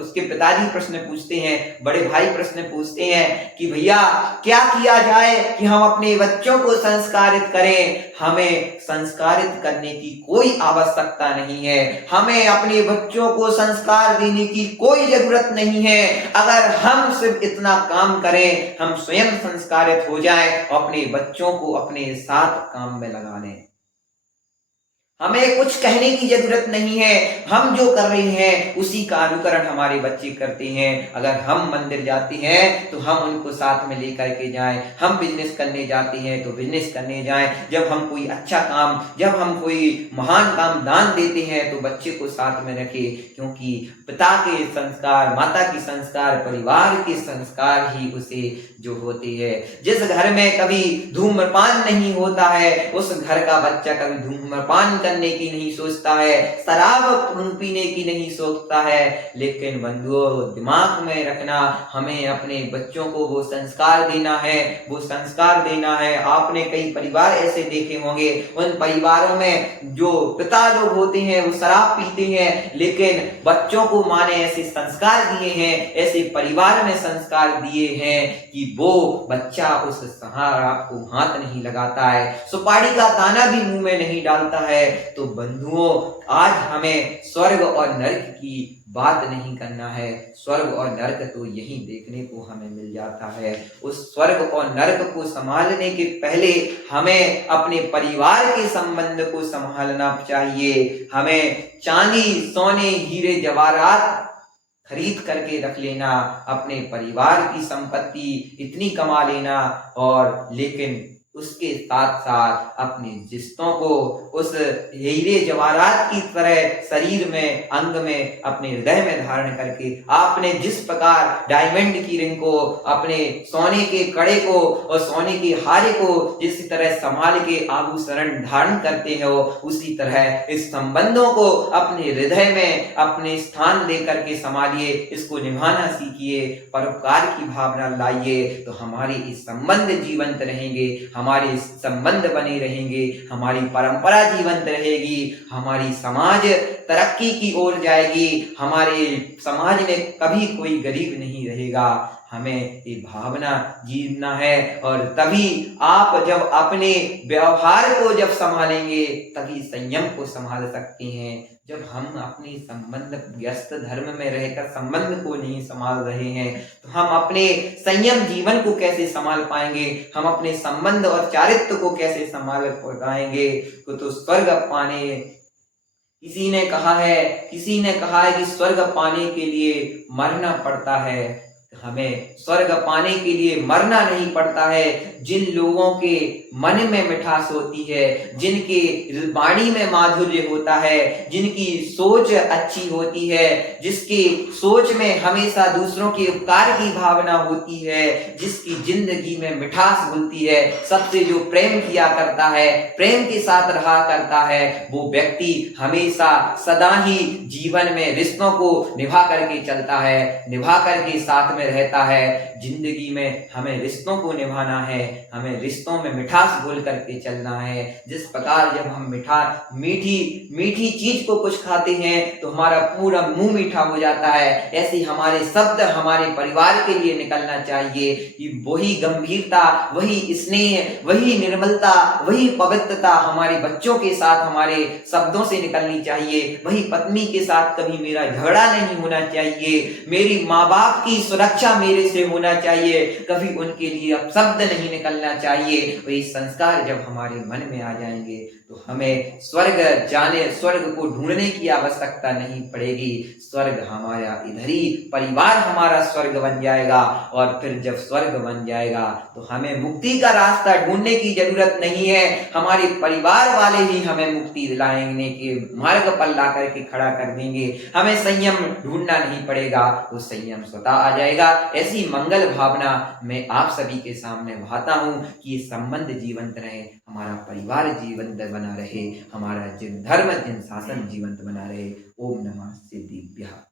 उसके पिताजी प्रश्न पूछते हैं, बड़े भाई प्रश्न पूछते हैं कि भैया क्या किया जाए कि हम अपने बच्चों को संस्कारित करें। हमें संस्कारित करने की कोई आवश्यकता नहीं है, हमें अपने बच्चों को संस्कार देने की कोई जरूरत नहीं है। अगर हम सिर्फ इतना काम करें, हम स्वयं संस्कारित हो जाएं और अपने बच्चों को अपने साथ काम में लगा लें। हमें कुछ कहने की जरूरत नहीं है, हम जो कर रहे हैं उसी का अनुकरण हमारे बच्चे करते हैं। अगर हम मंदिर जाते हैं तो हम उनको साथ में लेकर के जाएं, हम बिजनेस करने जाते हैं तो बिजनेस करने जाएं। जब हम कोई अच्छा काम, जब हम कोई महान काम दान देते हैं तो बच्चे को साथ में रखें, क्योंकि पिता के संस्कार, माता के संस्कार, परिवार के संस्कार ही उसे जो होते हैं। जिस घर में कभी धूम्रपान नहीं होता है उस घर का बच्चा कभी धूम्रपान करने की नहीं सोचता है, शराब पीने की नहीं सोचता है। लेकिन बंधुओं, दिमाग में रखना, हमें अपने बच्चों को वो संस्कार देना है, वो संस्कार देना है। आपने कई परिवार ऐसे देखे होंगे, उन परिवारों में जो पिता लोग होते हैं वो शराब पीते हैं, लेकिन बच्चों को माँ ने ऐसे संस्कार दिए हैं, ऐसे परिवार में संस्कार दिए हैं कि वो बच्चा उस शराब को हाथ नहीं लगाता है, सुपारी का दाना भी मुंह में नहीं डालता है। तो बंधुओं, आज हमें स्वर्ग और नरक की बात नहीं करना है। स्वर्ग और नरक तो यहीं देखने को हमें मिल जाता है। उस स्वर्ग और नरक को संभालने के पहले हमें अपने परिवार के संबंध को संभालना चाहिए। हमें चांदी, सोने, हीरे, जवाहरात खरीद करके रख लेना, अपने परिवार की संपत्ति इतनी कमा लेना, और लेकिन उसके साथ साथ अपने रिश्तों को उस हीरे जवाहरात की तरह शरीर में, अंग में, अपने हृदय में धारण करके, आपने जिस प्रकार डायमंड की रिंग को, अपने सोने के कड़े को और सोने के हारे को जिस तरह संभाल के आभूषण धारण करते हो, उसी तरह इस संबंधों को अपने हृदय में अपने स्थान दे करके संभालिए, इसको निभाना सीखिए, परोपकार की भावना लाइए, तो हमारे इस संबंध जीवंत रहेंगे, हमारे संबंध बने रहेंगे, हमारी परंपरा जीवंत रहेगी, हमारी समाज तरक्की की ओर जाएगी, हमारे समाज में कभी कोई गरीब नहीं रहेगा। हमें ये भावना जीना है, और तभी आप जब अपने व्यवहार को जब संभालेंगे, तभी संयम को संभाल सकते हैं। जब हम अपनी संबंध व्यस्त धर्म में रहकर संबंध को नहीं संभाल रहे हैं, तो हम अपने संयम जीवन को कैसे संभाल पाएंगे, हम अपने संबंध और चारित्र्य को कैसे संभाल पाएंगे। तो स्वर्ग पाने, किसी ने कहा है कि स्वर्ग पाने के लिए मरना पड़ता है। हमें स्वर्ग पाने के लिए मरना नहीं पड़ता है। जिन लोगों के मन में मिठास होती है, जिनके वाणी में माधुर्य होता है, जिनकी सोच अच्छी होती है, जिसकी सोच में हमेशा दूसरों के उपकार की भावना होती है, जिसकी जिंदगी में मिठास घुलती है, सबसे जो प्रेम किया करता है, प्रेम के साथ रहा करता है, वो व्यक्ति हमेशा सदा ही जीवन में रिश्तों को निभा करके चलता है, निभा करके साथ में रहता है। जिंदगी में हमें रिश्तों को निभाना है, हमें रिश्तों में मिठास घोल करके चलना है। जिस प्रकार जब हम मीठी चीज को कुछ खाते हैं तो हमारा पूरा मुंह मीठा हो जाता है, ऐसे हमारे शब्द हमारे परिवार के लिए निकलना चाहिए कि वही गंभीरता, वही स्नेह, वही निर्मलता, वही पवित्रता हमारे बच्चों के साथ हमारे शब्दों से निकलनी चाहिए। वही पत्नी के साथ कभी मेरा झगड़ा नहीं होना चाहिए, मेरी माँ बाप की सुरक्षा मेरे से होना चाहिए, कभी उनके लिए अपशब्द नहीं निकलना चाहिए। वही संस्कार जब हमारे मन में आ जाएंगे तो हमें स्वर्ग को ढूंढने की आवश्यकता नहीं पड़ेगी। स्वर्ग हमारा इधर ही, परिवार हमारा स्वर्ग बन जाएगा, और फिर जब स्वर्ग बन जाएगा तो हमें मुक्ति का रास्ता ढूंढने की जरूरत नहीं है, हमारे परिवार वाले ही हमें मुक्ति दिलाने के मार्ग पर ला करके खड़ा कर देंगे। हमें संयम ढूंढना नहीं पड़ेगा, वो संयम स्वतः आ जाएगा। ऐसी मंगल भावना मैं आप सभी के सामने बहाता हूँ कि ये संबंध जीवंत रहे, हमारा परिवार जीवंत बना रहे, हमारा जिन धर्म जिन शासन जीवंत बना रहे। ओम नमः सिद्धिभ्यः।